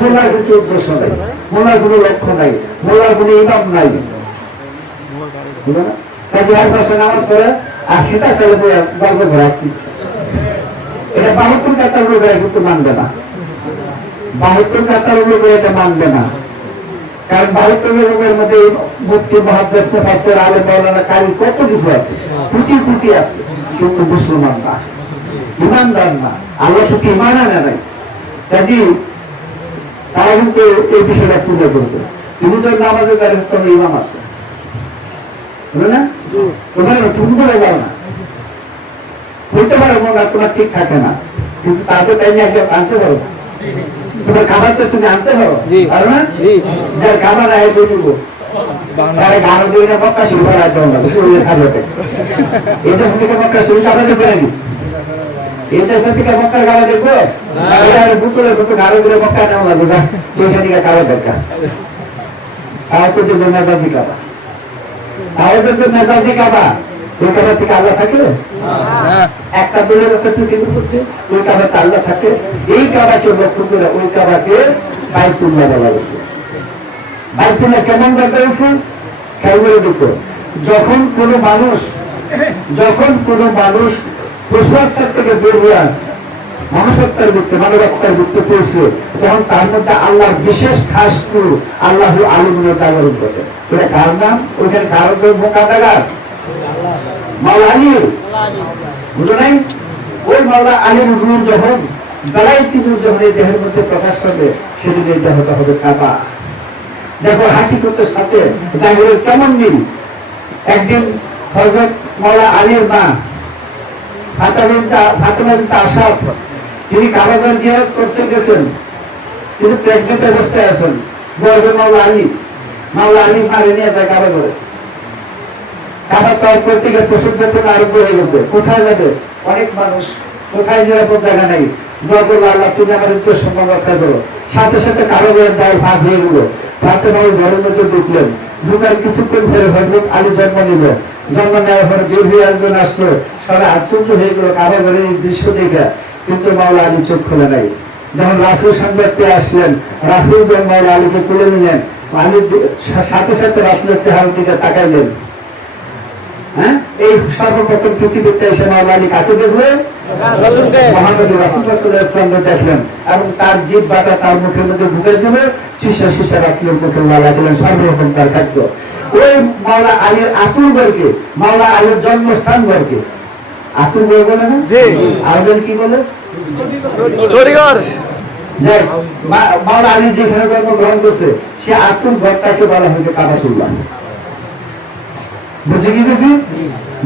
মোলার কিছু উদ্দেশ্য নাই, মোলার কোনো লক্ষ্য নাই, মোলার কোনো ইমাম নাই, কাজে এক বছর নামাজ পড়ে আর সীতা সালে গল্প ঘোরা, এটা ৭২ কাতার লোক কিন্তু মানবে না, ৭২ কাতার লোক এটা মানবে না, কারণ ৭২ লোকের মধ্যে মুফতি মুহাদ্দিস মুফাসসির আলেম মাওলানা কারি কত কিছু আছে, কোটি কোটি আছে, কিন্তু মুসলমান না, ইমানদার না, আল্লাহ শুধু ইমান আনে নাই, কাজী তারা কিন্তু এই বিষয়টা তুলে করবে। তুমি তো নামাজে তার কোনো ইমাম আছে, বুঝলে না? তোমার তুমি তো যাও না, বলতে পারো মনে তোমার ঠিক থাকে না, কিন্তু তাদের তাই নিয়ে একজন আনতে পারো, তোমার খাবার তো তুমি আনতে পারো, পারো না? যার খাবার আয় বলবো তারা গাড়ো দিয়ে মক্কা শুরু করা খাবে, এটা থেকে মক্কা শুরু খাবাতে পারে নি, এটা থেকে মক্কার খাওয়া দেখবো বুকুরের মতো গাড়ো দিয়ে মক্কা নেওয়া লাগবে না, ওইটা থেকে খাওয়া দরকার, তাও তো দেবো মেজাজি খাবা, তাও তো মেজাজি খাবা, ওই খাবার থেকে আল্লাহ থাকে, একটা দলের কাছে পৃথিবীর মধ্যে ওই কাবাতে আল্লাহ থাকে, এই কাবাকে লক্ষ্য করে ওই কাবাকে বাইতুল্লাহ বলা হচ্ছে, বাইতুল্লাহ কেমন ব্যাপার আছে খেয়াল করে দেখো। যখন কোনো মানুষ পশুহত্যার থেকে বের হয়ে মনুষ্যত্বের ভিত্তি মানবতার ভিত্তি পড়ছে, তখন তার মধ্যে আল্লাহর বিশেষ খাস টুর আল্লাহ আলিমের জাগরণ করে। এটা কার নাম? ওইখানে কার মোকাবেলা মাওলা আলী, বুঝো নাই? ওই মাওলা আলীর নূর যখন বেলায়েতি নূর যখন এই দেহের মধ্যে প্রকাশ করবে, সেদিন এই দেহটা হবে কাবা। দেখো হাকিকতের সাথে জাহিরের কেমন মিল। একদিন হযরত মাওলা আলীর মা ফাতেমা বিনত আসাদ, তিনি কাবাগর জিয়ারত করতে গেছেন, তিনি প্রেগনেন্ট অবস্থায় আছেন। বলবে মাওলা আলী মারে নিয়ে যায় কাবাগরে। কাবা তৈরি করতে গিয়ে প্রসিদ্ধ থেকে আরম্ভ হয়ে গেছে। কোথায় যাবে? অনেক মানুষ, কোথায় নিরাপদ জায়গা নেই। আল্লাহ তুমি আমাদের উদ্দেশ্য সম্মান রক্ষা করো। সাথে সাথে কাবাগরের দায় ভাগ হয়ে গেল। ফাতেমা ওই ঘরের মধ্যে ঢুকলেন। ঢুকার কিছুক্ষণ ধরে হযরত আলী জন্ম নিল। জন্ম নেওয়ার পরে বের হয়ে একজন আসলো, সারা আশ্চর্য হয়ে গেল কাবাগরের এই দৃশ্য দেখে। কিন্তু মাওলা আলী চোখ খোলে নাই। যখন রাসূল সামনে আসলেন, রাসূল যখন মাওলা আলীকে তুলে নিলেন, আলীর সাথে সাথে রাসূলের চেহারার দিকে তাকাইলেন। হ্যাঁ, এই সর্বপ্রথম পৃথিবীতে এসে মাওলা আলী কাকে দেখলেন? মহানবী রাসূলুল্লাহ সাল্লাল্লাহু আলাইহি ওয়াসাল্লাম দেখলেন, এবং তার জিহ্বাটা তার মুখের মধ্যে ঢুকে দিলে শিশা রাসূলের মুখে মালা দিলেন। সর্বপ্রথম তার খাদ্য ওই মাওলা আলীর আতুরগড়কে, মাওলা আলীর জন্মস্থান গড়কে আতুরগড় বলে না? আরবের কি বলে? মাওলা আলী যেখানে জন্মগ্রহণ করছে সে আতুরগড়টাকে বলা হয়েছে কাবাতুল্লাহ। বুঝে গিয়েছি?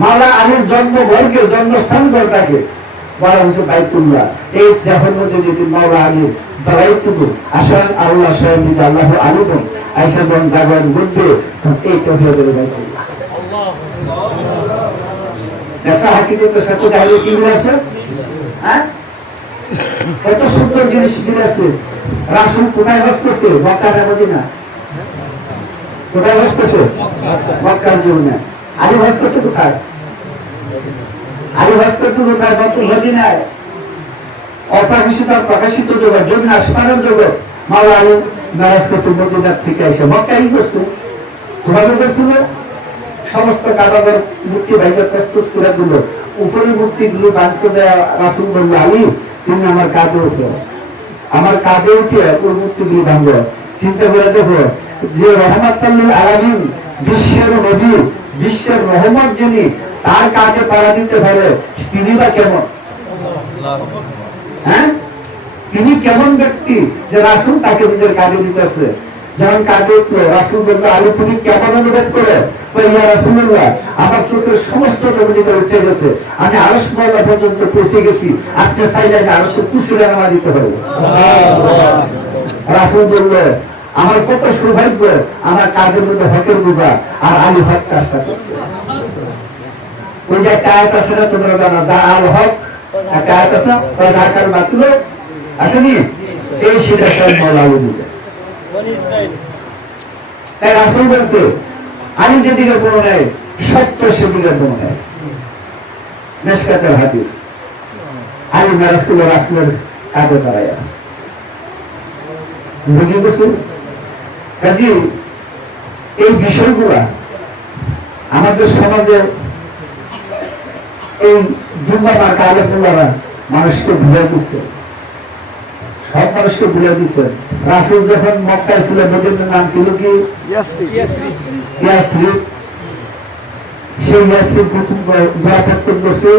মাওলা আলীর জন্মঘরকে, জন্মস্থান ঘরটাকে বলা হচ্ছে বাইতুল্লাহ। এই দেহের মধ্যে যদি মাওলা আলীর দায়িত্ব আসেন, আল্লাহ স্বয়ং যদি আল্লাহ আলিম আইসা যখন জাগরণ ঘটবে, এইটা হয়ে যাবে বাইতুল্লাহ। দেখা হাকিকতের সাথে তাহলে কি মিল আছে? হ্যাঁ, কত সুন্দর জিনিস মিল আছে। রাসূল কোথায় বাস করছে? মক্কা না মদিনা? কোথায় বাস করছে? মক্কার জীবনে। আলী বাস করছে কোথায়? আলী বাস করছে কোথায়? মদিনায়। অপ্রকাশিত আর প্রকাশিত জগৎ, জমিন আসমানের জগৎ। মাওলা আলী মেরাজ করতে মদিনার থেকে এসে মক্কায় করতো। কিভাবে করছিল? সমস্ত কাবাগর মূর্তি ভাইকে প্রস্তুত করে দিল। উপরের মূর্তিগুলো দান করে রাসূল বলল, আলী তুমি আমার কাঁধে উঠো, আমার কাঁধে উঠে ওই মূর্তিগুলো ভাঙবো। চিন্তা করে দেখো, যে রহমাতুল লিল আলামিন, বিশ্বের নবী, বিশ্বের রহমত যিনি, তার কাঁধে পাড়া দিতে পারে, তিনি বা কেমন? হ্যাঁ, তিনি কেমন ব্যক্তি যে রাসূল তাকে নিজের কাঁধে দিতেছে। যখন কাঁধে উঠলো, রাসূল বলল, আলী তুমি কেমন অনুভব করে? ইয়া রাসূলুল্লাহ, আমার চোখের সমস্ত জমিতে উঠে গেছে, আমি আরশ মহল্লা পর্যন্ত পৌঁছে গেছি, আপনি চাইলে আরশের কুশলে নামা দিতে হবে। রাসূল বলল, আমার কত সৌভাগ্য, আমার কাঁধের মধ্যে হকের বোঝা, আর আলী হক কাজটা করছে। ওই যে একটা আয়াত আছে না, তোমরা জানো, যা আল হক, একটা আয়াত আছে না, ঢাকার মাত্র আসেনি, এই সেটা মাওলা আলী দিতে। তাই রাসূল বলছে, আলী যেদিকে কোনো নেয় সত্য সেদিকে কোনো নেয়। মিশকাতের হাদিস। আলী মেরাজ করলো রাসূলের কাঁধে দাঁড়ায়া। বুঝে গেছো? কাজী এই বিষয়গুলা আমাদের সমাজে এই দুর্বা মার্কা আলেমুল্লাহরা মানুষকে ভুলে দিচ্ছে, সব মানুষকে ভুলে দিচ্ছে। রাসূল যখন মক্কায় ছিল, মদিনার নাম ছিল কি? ইয়াসরিব। সেই ইয়াসরিব প্রথম গোলাপত্তর করছে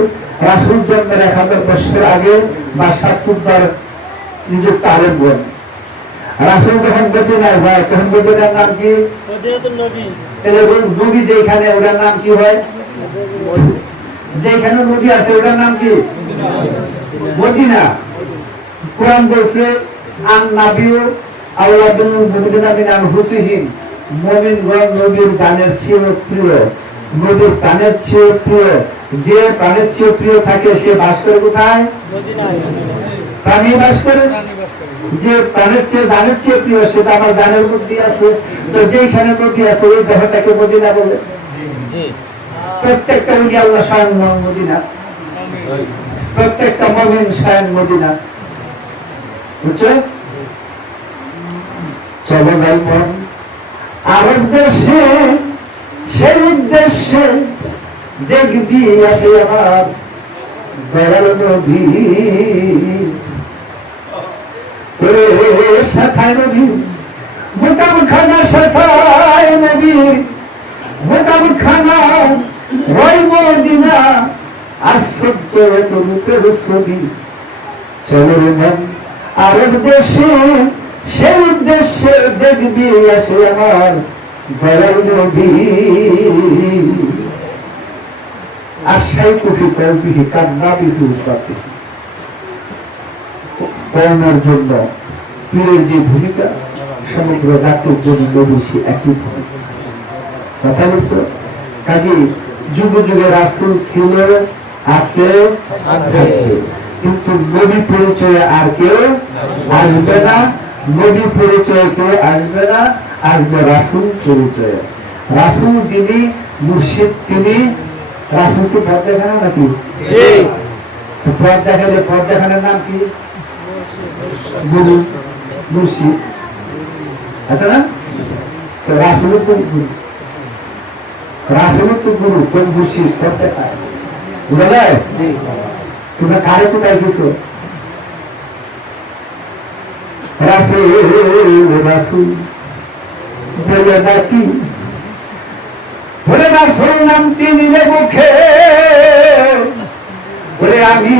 রাসূল জন্মের 1000 বছর আগে বা 70 বার নিযুক্ত আলেম বোন। রাসূল যখন মদিনায় যায়, তখন মদিনার নাম কি? মদিনাতুন নবী। নবী যেখানে, ওটার নাম কি হয়? যেখানে নবী আছে ওটার নাম কি? মদিনা। কোরআন বলছে, আন নাবিয়্যু আওলাদুল মুমিনিনা মিন আনফুসিহিম, মুমিনগণ নবীর জানের চেয়ে প্রিয়, নবীর প্রাণের চেয়ে প্রিয়। যে প্রাণের চেয়ে প্রিয় থাকে সে বাস করে কোথায়? মদিনায়। প্রাণী বাস করে। যে প্রাণের চেয়ে জানের চেয়ে প্রিয়, সেটা আমার জানের মধ্যে আছে। তো যেখানে নবী আছে ওই দেহটাকে মদিনা বলে। প্রত্যেকটা ওলি আল্লাহ স্বয়ং মদিনা, প্রত্যেকটা মুমিন স্বয়ং মদিনা। বুঝছো? চলো ভাই বোন, আরব দেশে সেই উদ্দেশ্যে দেখবি আসে আমার দয়াল নবী শাখায় নবী মোকাম খানা শাখায় নবী মোকাম খানা রয় মদিনা আশ্চর্য এত রূপের ছবি চলো মন আরব দেশে সেই উদ্দেশ্যে দেখবি আসে আমার দয়াল নবী আশাই কফি কলবিহি কান্না বিহু উৎপাতি করোনার জন্য পীরের যে ভূমিকা সমগ্র জাতির জন্য বেশি একই ভূমিকা কথা বলতো কাজে যুগ যুগে রাসূল ছিল আছে কিন্তু নবী পরিচয়ে আর কেউ আসবে না নবী পরিচয়ে কেউ আসবে না আসবে রাসূল পরিচয়ে রাসূল যিনি মুর্শিদ তিনি রাসূল কি পথ দেখানো নাকি পথ দেখালে পথ দেখানোর নাম কি গুরু মুর্শিদ আছে না তো রাসূল তো গুরু রাসূল তো গুরু কোন মুর্শিদ পথ দেখায় বুঝা যায় তোমরা কারে কোথায় গেছো রাসূল রাসূল বলে ডাকি বলে রাসূল নামটি নিলে মুখে বলে আমি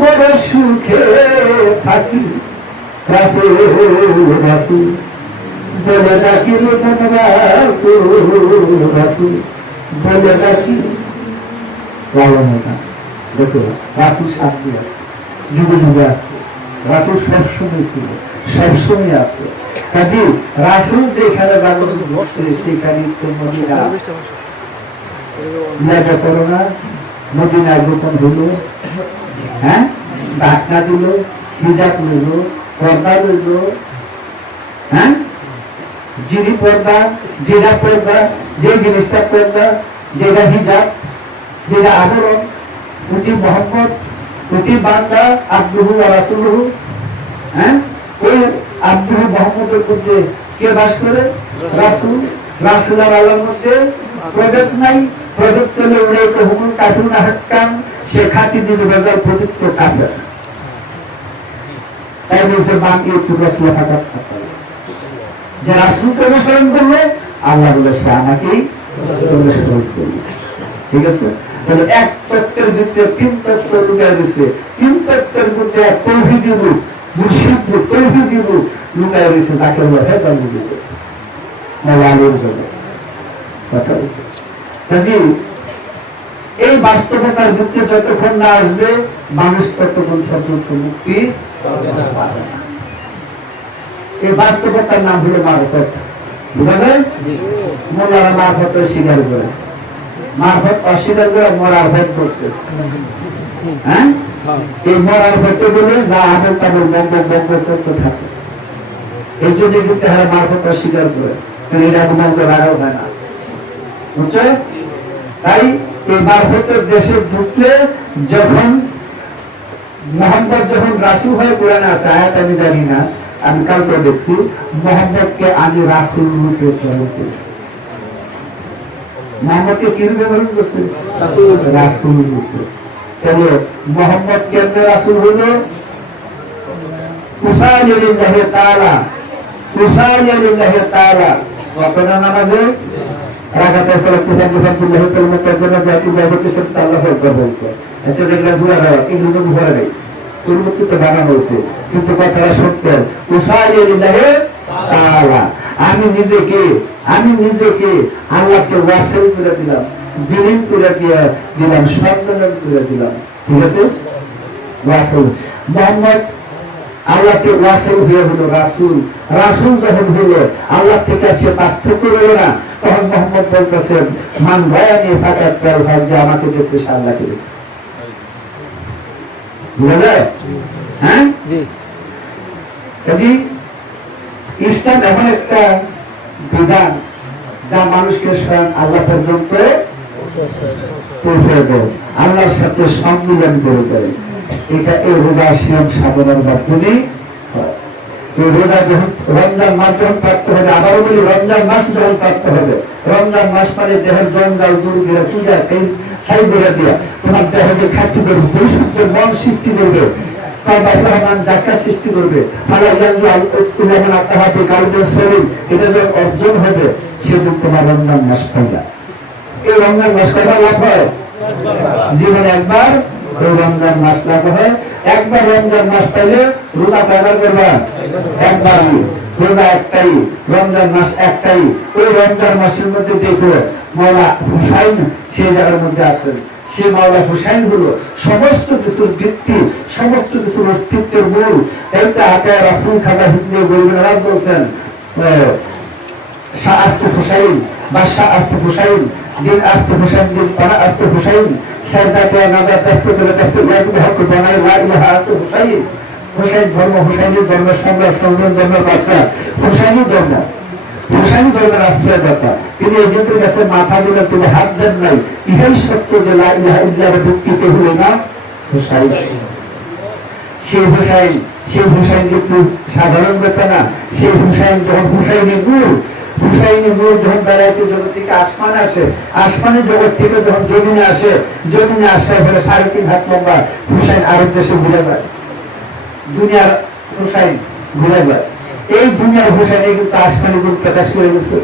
বড় সুখে থাকি রাসূল রাসূল বলে ডাকি রাসূল বলে ডাকি দেখো রাসূল শান্তি আছে যুগে যুগে আছে রাসূল সবসময় ছিল সবসময় আছে কাজে রাসূল যেখানে সেখানে মদিনা করো না মদিনা গোপন হলো হ্যাঁ ডাকনা দিল হিজাব লইল পর্দা লইল হ্যাঁ জিরি পর্দা যেটা পর্দা যে জিনিসটা পর্দা যেটা হিজাব যেটা আবরণ প্রতি মোহাম্মদ প্রতি বান্দা আব্দুহু ওয়া রাসূলুহু হ্যাঁ ওই আব্দুহু মোহাম্মদের মধ্যে কে বাস করে রাসূল রাসূল আর আল্লাহর মধ্যে প্রভেদ নাই প্রভেদ করলে ওরে তো হুকুম কাটুন হাক্কাম সে খাতি দিল বেজার প্রযুক্ত কাফের তাই বলছে বাকি একটু রাসূল হাকাত যে রাসূলকে অনুসরণ করলে আল্লাহ বলে সে আমাকেই অনুসরণ করবে ঠিক আছে তাহলে এক তত্ত্বের ভিতরে তিন তত্ত্ব লুকায় রয়েছে তিন তত্ত্বের মধ্যে এক তৌহিদি রূপ মুর্শিদ রূপ তৌহিদি রূপ লুকায় রয়েছে তাকে বলা হয় তাওহীদ মাওলানার জন্য কথা বলছে কাজে এই বাস্তবতার ভিতরে যতক্ষণ না আসবে মানুষ ততক্ষণ সচেতন মুক্তি পাবে না এই বাস্তবতার নাম হলো মারফত বুঝা যায় মোল্লারা মারফত স্বীকার করে মারফত অস্বীকার করে মরার ভয় করছে হ্যাঁ এই মরার ভয়তে বলে যা আবেল তাদের বঙ্গ বঙ্গ করতে থাকে এই জন্য কিন্তু হারা মারফত অস্বীকার করে এটা মঙ্গ লাগাও হয় না বুঝছো তাই এই মারফতের দেশে ঢুকলে যখন মোহাম্মদ যখন রাসূল হয়ে কোরআনে আছে আয়াত আমি জানি না আমি কালকে দেখছি মোহাম্মদকে আমি রাসূল রূপে গ্রহণ করি মোহাম্মদকে কি রূপে গ্রহণ করছে রাসূল রূপে তাহলে মোহাম্মদ কেমনে রাসূল হলো উসাইল লিল্লাহি তাআলা উসাইল লিল্লাহি তাআলা ওয়াকানা নামাজে রাকাতে সালাত আলহামদুলিল্লাহ কালমা তাজনা জাতি জাবতি সব আল্লাহু আকবার বলতো আচ্ছা দেখলা বুয়া রাও এগুলো বুয়া রাই পূর্বতে তো বানানো হয়েছে কিন্তু কথাটা সত্য উসাইল লিল্লাহি তাআলা আমি নিজেকে আল্লাহকে ওয়াসিল করে দিলাম বিলীন করে দিলাম সম্মান করে দিলাম ঠিক আছে ওয়াসিল মুহাম্মদ আল্লাহকে ওয়াসিল হয়ে হলো রাসূল রাসূল যখন হলো আল্লাহ থেকে সে পার্থক্য রইল না তখন মুহাম্মদ বলতেছেন মান বায়ানি ফাকাত কাল যে আমাকে দেখতে আল্লাহকে বুঝলে হ্যাঁ জি কাজী ইসলাম এমন একটা বিধান যা মানুষকে স্বয়ং আল্লাহ পর্যন্ত পৌঁছে দেয় আল্লাহর সাথে সম্মিলন করে দেয় এটা এই রোগা সিয়াম সাধনার মাধ্যমে রোজা যখন রমজান মাস যখন প্রাপ্ত হবে, আবারও বলি রমজান মাস যখন প্রাপ্ত হবে, রমজান মাস মানে দেহের জঞ্জাল দূর দিয়ে পূজা সাই করে দিয়া তোমার দেহকে খাদ্য করবে, পরিশুদ্ধ মন সৃষ্টি করবে, জাকা সৃষ্টি করবে, এটা যে অর্জন হবে সেদিন তোমার রমজান মাস পাইলা। এই রমজান মাস কয়টা লাভ হয়? জীবনে একবার ওই রমজান মাস লাভ হয়। একবার রমজান মাস পাইলে রোজা কয়বার করবা? একবার। রোজা একটাই, রমজান মাস একটাই। ওই রমজান মাসের মধ্যে দেখো মাওলা হুসাইন সেই জায়গার মধ্যে আসেন। সে মাওলা হুসাইন হলো সমস্ত কিছুর ভিত্তি, সমস্ত কিছুর অস্তিত্বের মূল। এইটা হাতে রাসূল খাতা হিন্দু গরিবেরা বলছেন শাহ আস্ত হুসাইন, বাদশাহ আস্ত হুসাইন, দিন আস্ত হুসাইন, দিন পানা আস্ত হুসাইন, সাইদাতে নাদা দস্ত করে দস্ত লাগবে হক বানায় লা ইলাহা আস্ত হুসাইন। হুসাইন ধর্ম, হুসাইনি ধর্ম সম্রাট, সম্রাট ধর্ম বাদশাহ, হুসাইনি ধর্ম, হুসাইনি ধর্মের আশ্রয়দাতা। তিনি এই যুগের কাছে মাথা দিলে তিনি হাত দেন নাই। ইহাই সত্য যে লা ইলাহা ইল্লাল্লাহ ভিত্তিতে হলো না হুসাইন। সেই হুসাইন, সেই হুসাইন কিন্তু সাধারণ ব্যাপার না। সেই হুসাইন যখন হুসাইনি নূর, হুসাইনি নূর যখন বেড়াইতে জগৎ থেকে আসমান আসে, আসমানি জগৎ থেকে যখন জমিনে আসে, জমিনে আসে ফেলে 3.5 হাত লম্বা হুসাইন আরব দেশে ঘুরে যায়। দুনিয়ার হুসাইন ঘুরে যায়। এই দুনিয়ার হুসাইনে কিন্তু আসমানি গুণ প্রকাশ করে গেছে,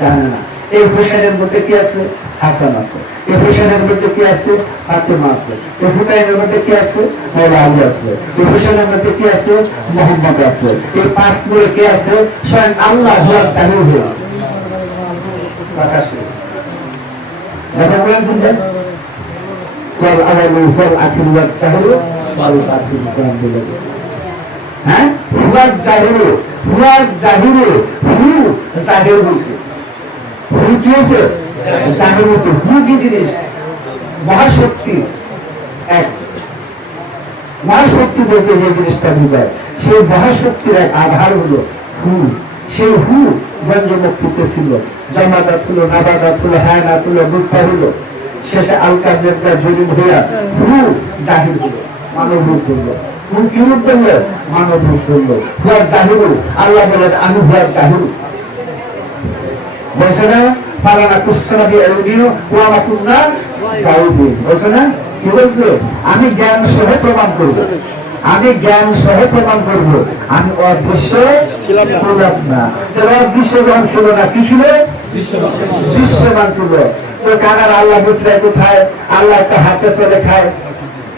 জানে না। এই হুসাইনের মধ্যে কি আছে? হাসান আছে। এই হুসাইনের মধ্যে কি আছে? ফাতেমা আছে। এই হুসাইনের মধ্যে কি আছে? মাওলা আলী আছে। এই হুসাইনের মধ্যে কি আছে? মুহাম্মদ আছে। এই 5 গুলো কি আছে? স্বয়ং আল্লাহ চালু হয়ে প্রকাশ করে। দেখা বলেন বুঝলেন? কল আলাইহি ওয়াল আখিরাত চাহু ওয়াল আখিরাত বলে। হ্যাঁ, হুয়া জাহিরু, হুয়া জাহিরু, হু জাহির বলছে। হু কি হচ্ছে? জাহির হচ্ছে। হু কি জিনিস? মহাশক্তি। এক মহাশক্তি বলতে যে জিনিসটা বোঝায়, সেই মহাশক্তির এক আধার হলো হু। সেই হু গঞ্জমুক্তিতে ছিল, জমাদাত হলো, নাবাদাত হলো, হায়ানাত হলো, মুক্তা হলো, শেষে আলকা জেদ্দা জরিম হইয়া হু জাহির হলো, মানব রূপ হলো। হু কি রূপ ধরলো? মানব রূপ ধরলো। হুয়া জাহিরু, আল্লাহ বলেন আমি হুয়া জাহিরু। বলছে না ফালানা কুসনা বিআলমিও ওয়া মা কুননা গায়বি। বলছে না কি বলছে? আমি জ্ঞান সহ প্রমাণ করব, আমি জ্ঞান সহ প্রমাণ করব আমি অদৃশ্য ছিলাম না। তবে অদৃশ্য যখন ছিল না, কি ছিল? দৃশ্যমান ছিল। তো কানার আল্লাহ বুঝলে কোথায়? আল্লাহ একটা হাতে চলে খায়,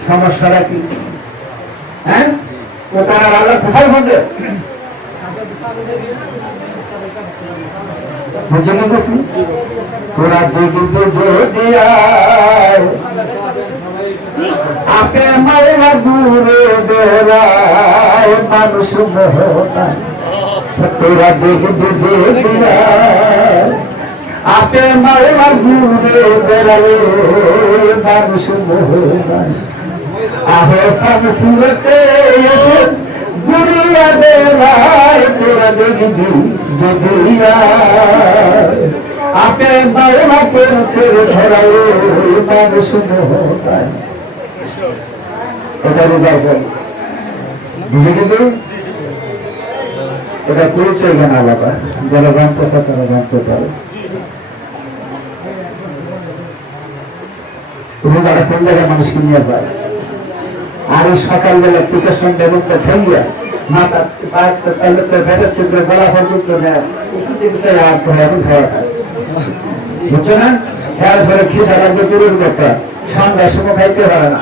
সমস্যাটা কি? হ্যাঁ, ও কানার আল্লাহ কোথায় বোঝে? বুঝলেন আপনি? তোরা দেখবো দিয়া আপে মায়েরা দূরে বেড়ায় মানুষ মহতায়। তোরা দেখবো দিয়া আপে মায়েরা দূরে বেড়ায় মানুষ মহতায়। আহসান সুরতে এসে দুনিয়া বেড়ায় তোরা দেখবি যদিয়া আপে মায়েরা পেন্সের ধরায় মানুষ মহতায়। এটা বুঝাবেন বুঝে কিন্তু এটা পরিচয় জ্ঞান আলাদা, যারা জানতে চায় তারা জানতে পারে। রোজারা কোন জায়গায় মানুষকে নিয়ে যায়, আর এই সকালবেলা থেকে সন্ধ্যা মধ্যে খাইয়া মাথা ভেতর চুপড়ে গলা পর্যন্ত নেয়, এখন খাওয়া খায়, বুঝছো না? খেয়াল করে খিদা লাগবে দূরের কথা, সন্ধ্যার সময় খাইতে পারে না।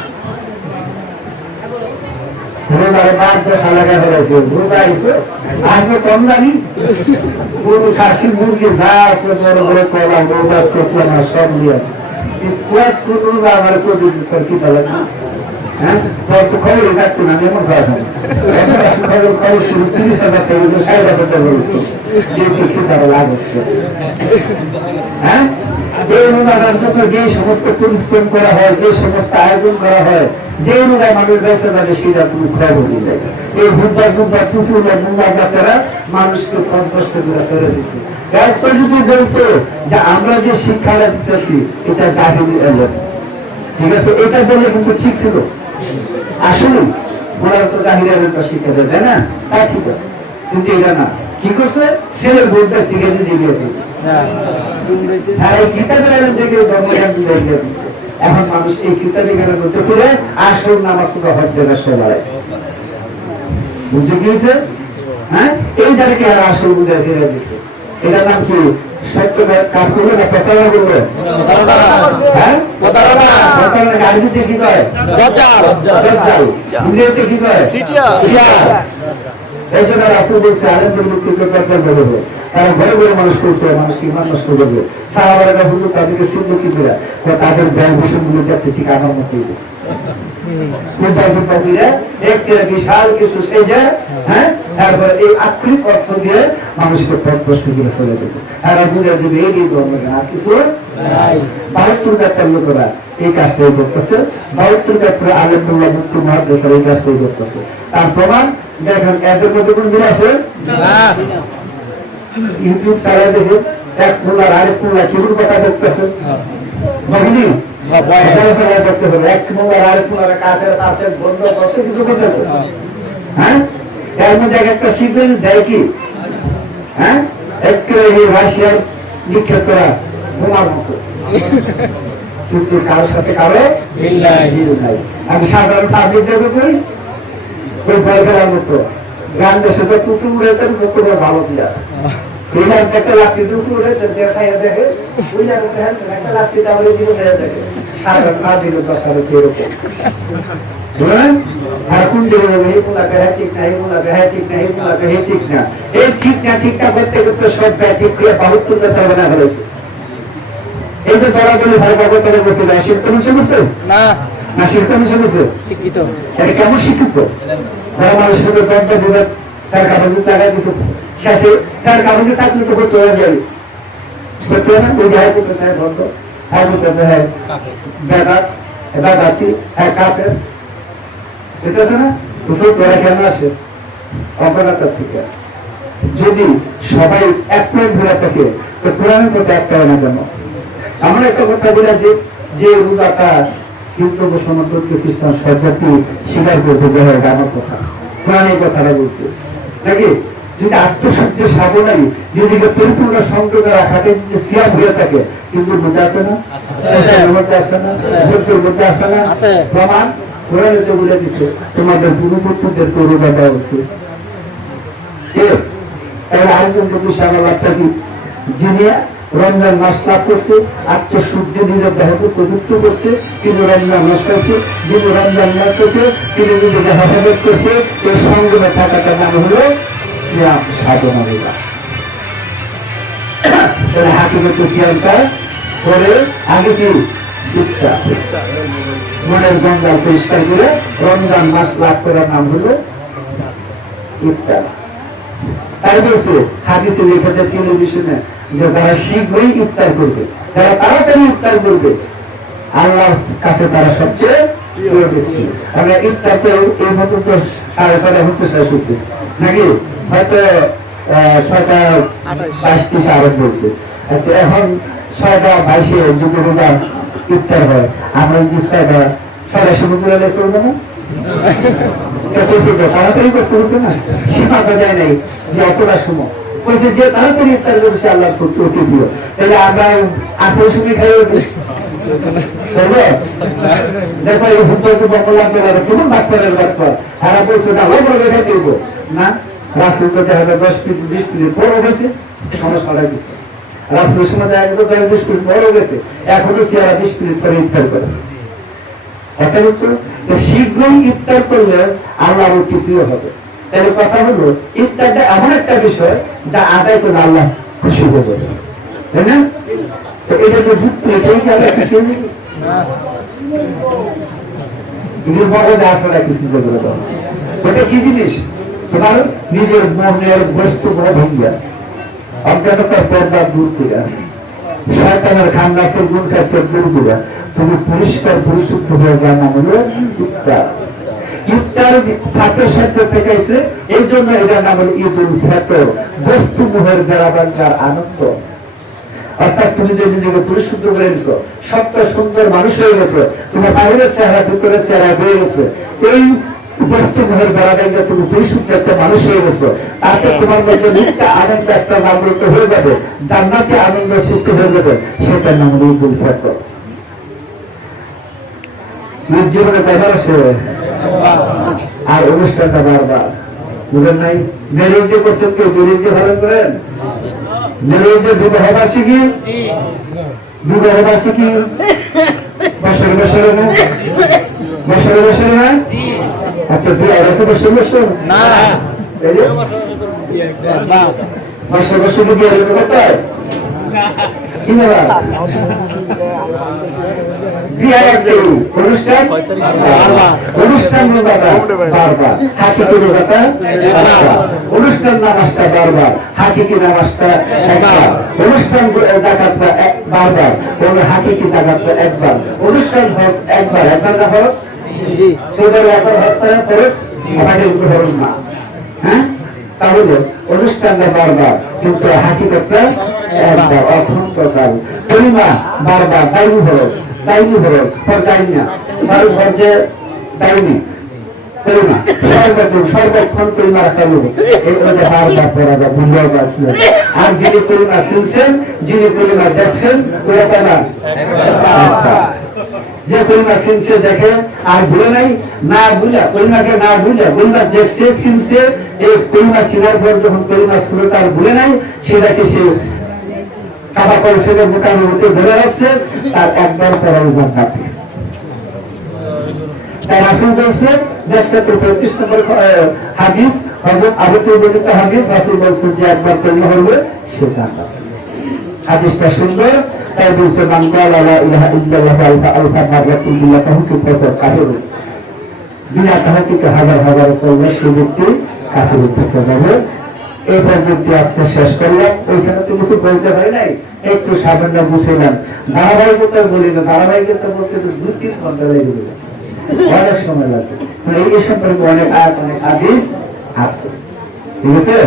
রোজারে 5-10 লাগা ফেলাইছে, রোজা আইছে আজকে কম জানি গরু, খাসি, মুরগি যা আছে বড় বড় কলা রোজা চোখলা সব নিয়ে রোজা আমার কিতা লাগবে। হ্যাঁ, তোর তো খবরই থাকতো না, এমন খাওয়া খবর শুরু 30,000 টাকা 60,000 টাকা বলতো কিতাবে লাভ হচ্ছে। হ্যাঁ, যে রোজার জন্য যে সমস্ত পরিশ্রম করা হয়, যে সমস্ত আয়োজন করা হয়, যে রোজায় মানুষ বেঁচে যাবে সেটা তুমি খবর দিলে। এই বুধবার পুকুর মুম্বা বাচ্চারা মানুষকে কষ্ট করে ফেলে দিচ্ছে। একবার যদি বলতো যে আমরা যে শিক্ষাটা দিতেছি এটা জাহিরি এলেন, ঠিক আছে, এটা বলে কিন্তু ঠিক ছিল। আসলে ওরা তো জাহিরের শিক্ষা দেয়, তাই না? তা ঠিক আছে, কিন্তু এটা না। কি করছে? ছেলের বোধটা থেকে নিজে গিয়ে হ্যাঁ, এই কিতাবের আলো থেকে ধর্মজ্ঞান দিয়ে গিয়ে এখন মানুষ এই কিতাবি জ্ঞানের মধ্যে করে আসল নামাজ তো হজ্জের রাস্তায় বাড়ায়। বুঝতে কি হয়েছে? হ্যাঁ, এই জায়গাকে আর আসল বুঝে ফিরে দিচ্ছে। এটার নাম কি? সত্য কাজ করবে না প্রতারণা করবে? হ্যাঁ, গাড়ি দিতে কি করে? বুঝেছে কি করে? এই জন্য রাসূল বলছে আলেমদের মুক্তিকে প্রচার করবে, তারা ঘরে ঘরে মানুষ করতে, মানুষকে ইমান নষ্ট করবে। সাহাবারা হুজুর তাদেরকে শুনলো কি করে? তাদের ব্যাংক বিষয়গুলো যাচ্ছে ঠিক আমার মতোই। বিশাল কিছু সেজে, হ্যাঁ, তারপরে এই আক্ষরিক অর্থ দিয়ে মানুষকে পথ প্রশ্ন করে ফেলে দেবে। আর বুঝে দেবে এই ধর্মকে আর কিছু 72 লোকেরা এই কাজটাই করতেছে, 72 আলেমুল্লাহ মুক্তি মহাদেশের এই কাজটাই করতেছে। তার প্রমাণ দেখেন, এদের মধ্যে কোন দিন আছে? ইউটিউব চালাই দেখে এক মোল্লার আরেক মোল্লা কিরুর কথা দেখতেছে, বুঝলি? নিক্ষেপ করা বোমার মতো, কিন্তু কারোর সাথে কারো মিল নাই। আমি সাধারণ পাবলিক দেবে করি ওই ভয় ফেলার মতো গান দেশে তো কুকুর উড়েতেন, কুকুর ভালো দিয়া একটা লাঠি দুপুর উড়েতেন দেখে ওই একটা লাঠি তাহলে দিল দেখে সারা না দিল 10 সালে এরকম। আর কোন দিকে এই মোলাকে হ্যাঁ ঠিক না, এই মোলাকে হ্যাঁ ঠিক না, এই মোলাকে হ্যাঁ ঠিক না, এই ঠিক না ঠিকটা করতে করতে সব ঠিক করে বহুত তুলতে হবে না হয়েছে। এই যে দলাদলি ভাই বাবা করে বলতে যায় শিক্ষা মিশে বুঝতে না, না শিক্ষা মিশে বুঝতে শিক্ষিত, এটা কেমন শিক্ষিত? যারা মানুষের সাথে দরজা দিবে তার কাগজে টাকা দিত, শেষে তার কাগজে থাকলে তো করতে হয়ে যাবে, সত্যি না? ওই যাই করতে চায় বন্ধ, হ্যাঁ বলতে হ্যাঁ বেদাত, বেদাতি, হ্যাঁ কাপের, বুঝতেছে না? দুটো তোরা কেন আসে অজ্ঞানতার থেকে। যদি সবাই এক প্লেট ঘুরে থাকে তো কোরআনের প্রতি একটা না কেন? আমরা একটা কথা বলে যে রোজাটা হিন্দু মুসলমান খ্রিস্টান সব জাতি স্বীকার করতে দেওয়া হয়, আমার কথা কোরআন এই কথাটা বলছে নাকি? যদি আত্মসত্যের সাবধানী নিজেকে পরিপূর্ণ সংযোগ রাখাতে যদি সিয়াম হয়ে থাকে, কিন্তু মধ্যে আসে না, মধ্যে আসে না, মধ্যে আসে না, প্রমাণ কোরআনে তো বলে দিচ্ছে তোমাদের পূর্বপুরুষদেরকে রোজা দেওয়া উচিত। তাহলে আরেকজন কিন্তু সারা কি যিনি রমজান মাস লাভ করছে, আত্মশুদ্ধি নিজের দেহকে প্রযুক্ত করছে, কিন্তু রমজান মাস করছে, যিনি রমজান মাস করছে তিনি নিজেকে হেফাজত করছে, এই সংযমে থাকাটা নাম হলো সিয়াম সাধনা রোজা। তাহলে হাকিমত সিয়ামটা করে আগে কি মনের গঙ্গাল পরিষ্কার করে রমজান মাস লাভ করার নাম হলো ইফতার। তাই বলছে হাদিসে লেখা যায় টেলিভিশনে যে যারা শীঘ্রই ইফতার করবে, যারা তাড়াতাড়ি ইফতার করবে, আল্লাহর কাছে তারা সবচেয়ে প্রিয় ব্যক্তি। আমরা ইফতার তো এই মতো তো 6:30 হতে শেষ হচ্ছে নাকি, হয়তো 6:22 আরম্ভ হচ্ছে। আচ্ছা, এখন 6:22 যুগে রোজা ইফতার হয়, আমরা যদি 6:30 শুরু করে করবো না? তাড়াতাড়ি করতে হচ্ছে না, সীমা বাজায় নাই যে এতটা সময় বলছে যে তাড়াতাড়ি ইফতার করছে আল্লাহ অতি প্রিয়। তাহলে আমরা 8 সময় খাই দেখো এই হুদ্দকে বললাম কেমন ডাক্তারের ডাক্তার তারা বলছে না ওই বলে খাইতে দেবো না, রাস্তা দেখা যায় 10-20 মিনিট বড় হয়েছে, সমস্যা লাগে রাত্রের সময় দেখা গেল 10-20 মিনিট বড় গেছে, এখনো চেয়ারা 20 মিনিট পরে ইফতার করে। একটা বলছো শীঘ্রই ইফতার করলে আল্লাহ অতি প্রিয় হবে। তাহলে কথা হলো ইফতারটা এমন একটা বিষয় যা আদায় করলে আল্লাহ খুশি হবে, তাই না? এটা তো যুক্ত এটাই কি আল্লাহ খুশি হবে? ওটা কি জিনিস? তোমার নিজের মনের বস্তু ভঙ্গা, অজ্ঞানতার পর্দা দূর করে, শয়তানের খান্নাকে গুণ কাছে দূর করে তুমি পরিষ্কার পরিশুদ্ধ হয়ে যাওয়ার নাম হলো ইফতার। ইফতার ফাতের সাথে থেকে এসে এই জন্য এটার নাম হলো ঈদ উল ফিতর, বস্তু মোহের বেড়াবাঙ্গার আনন্দ। অর্থাৎ তুমি যে নিজেকে পরিশুদ্ধ করে নিছো, সত্য সুন্দর মানুষ হয়ে গেছো, তোমার বাইরের চেহারা ভিতরের চেহারা হয়ে গেছে, এই উপস্থিত হয়ে বেড়া দেখবে তুমি পরিশুদ্ধ একটা মানুষ হয়ে গেছো, তাতে তোমার মধ্যে নিত্য আনন্দ একটা জাগ্রত হয়ে যাবে, জান্নাতে আনন্দ সৃষ্টি হয়ে যাবে, সেটার নাম হলো ঈদুল ফিতর। জীবনে ব্যবহার আছে আর অনুষ্ঠানটা বারবার বুঝেন নাই। মেরুজ্জে করছেন কেউ মেরুজ্জে ভালো করেন, মেরুজ্জে বিবাহবাসী কি বিবাহবাসী কি বছরে বছরে না বছরে বছরে না। আচ্ছা দুই আড়াইশো বছর বছর না বছর বছর বিয়ে কোথায় কি বলা অনুষ্ঠান অনুষ্ঠান বারবার হাকিকি রোজাটা অনুষ্ঠান নামাজটা বারবার হাকিকি নামাজটা একবার অনুষ্ঠান জাকাতটা বারবার হাকিকি জাকাতটা একবার অনুষ্ঠান হজ একবার একবার না হজ জি সেদের একবার হজ করার পরে আমাদের হজ না। হ্যাঁ তাহলে অনুষ্ঠানটা বারবার কিন্তু হাকিকতটা একবার অখণ্ডকাল পরিমা বারবার দায়ী হলো দায়নি হলো দায়নি না যে দায়নি পরিমা সর্বক্ষণ পরিমা রাখা হবে বারবার পড়া যায় ভুলিয়াও যাচ্ছিল। আর যিনি পরিমা শুনছেন যিনি পরিমা দেখছেন ওরা তারা যে পরিমা শুনছে দেখে আর ভুলে নাই না বুঝা পরিমাকে না বুঝা পরিমা দেখছে শুনছে এই পরিমা চিনার পর যখন পরিমা শুনে তার ভুলে নাই সেটাকে সে কাবা পরিষদে মোটামুটি ধরে রাখছে তার একবার পড়ানো জান্নাত। তার রাসূল বলছে দেশকে প্রতিষ্ঠা করে হাদিস হযরত আবু বর্ণিত হাদিস রাসূল বলছেন যে একবার পড়লে হবে সে জান্নাত। হাদিসটা সুন্দর তাই বলছে মান ক্বালা লা ইলাহা ইল্লাল্লাহু আলফা মাররাতিন বিল্লাহি কুফর কাফির বিনা তাহকিকে হাজার হাজার পড়লে সে ব্যক্তি কাফির থেকে যাবে। এই পর্যন্ত আজকে শেষ করলাম। ওইখানে তো কিছু বলতে হয় নাই, একটু সামান্য বুঝলাম। ধারাবাহিকতা বলি না, ধারাবাহিকতা বলতে তো 2-3 ঘন্টা লেগে যাবে, অনেক সময় লাগবে। এই সম্পর্কে অনেক হাদিস আছে, ঠিক আছে।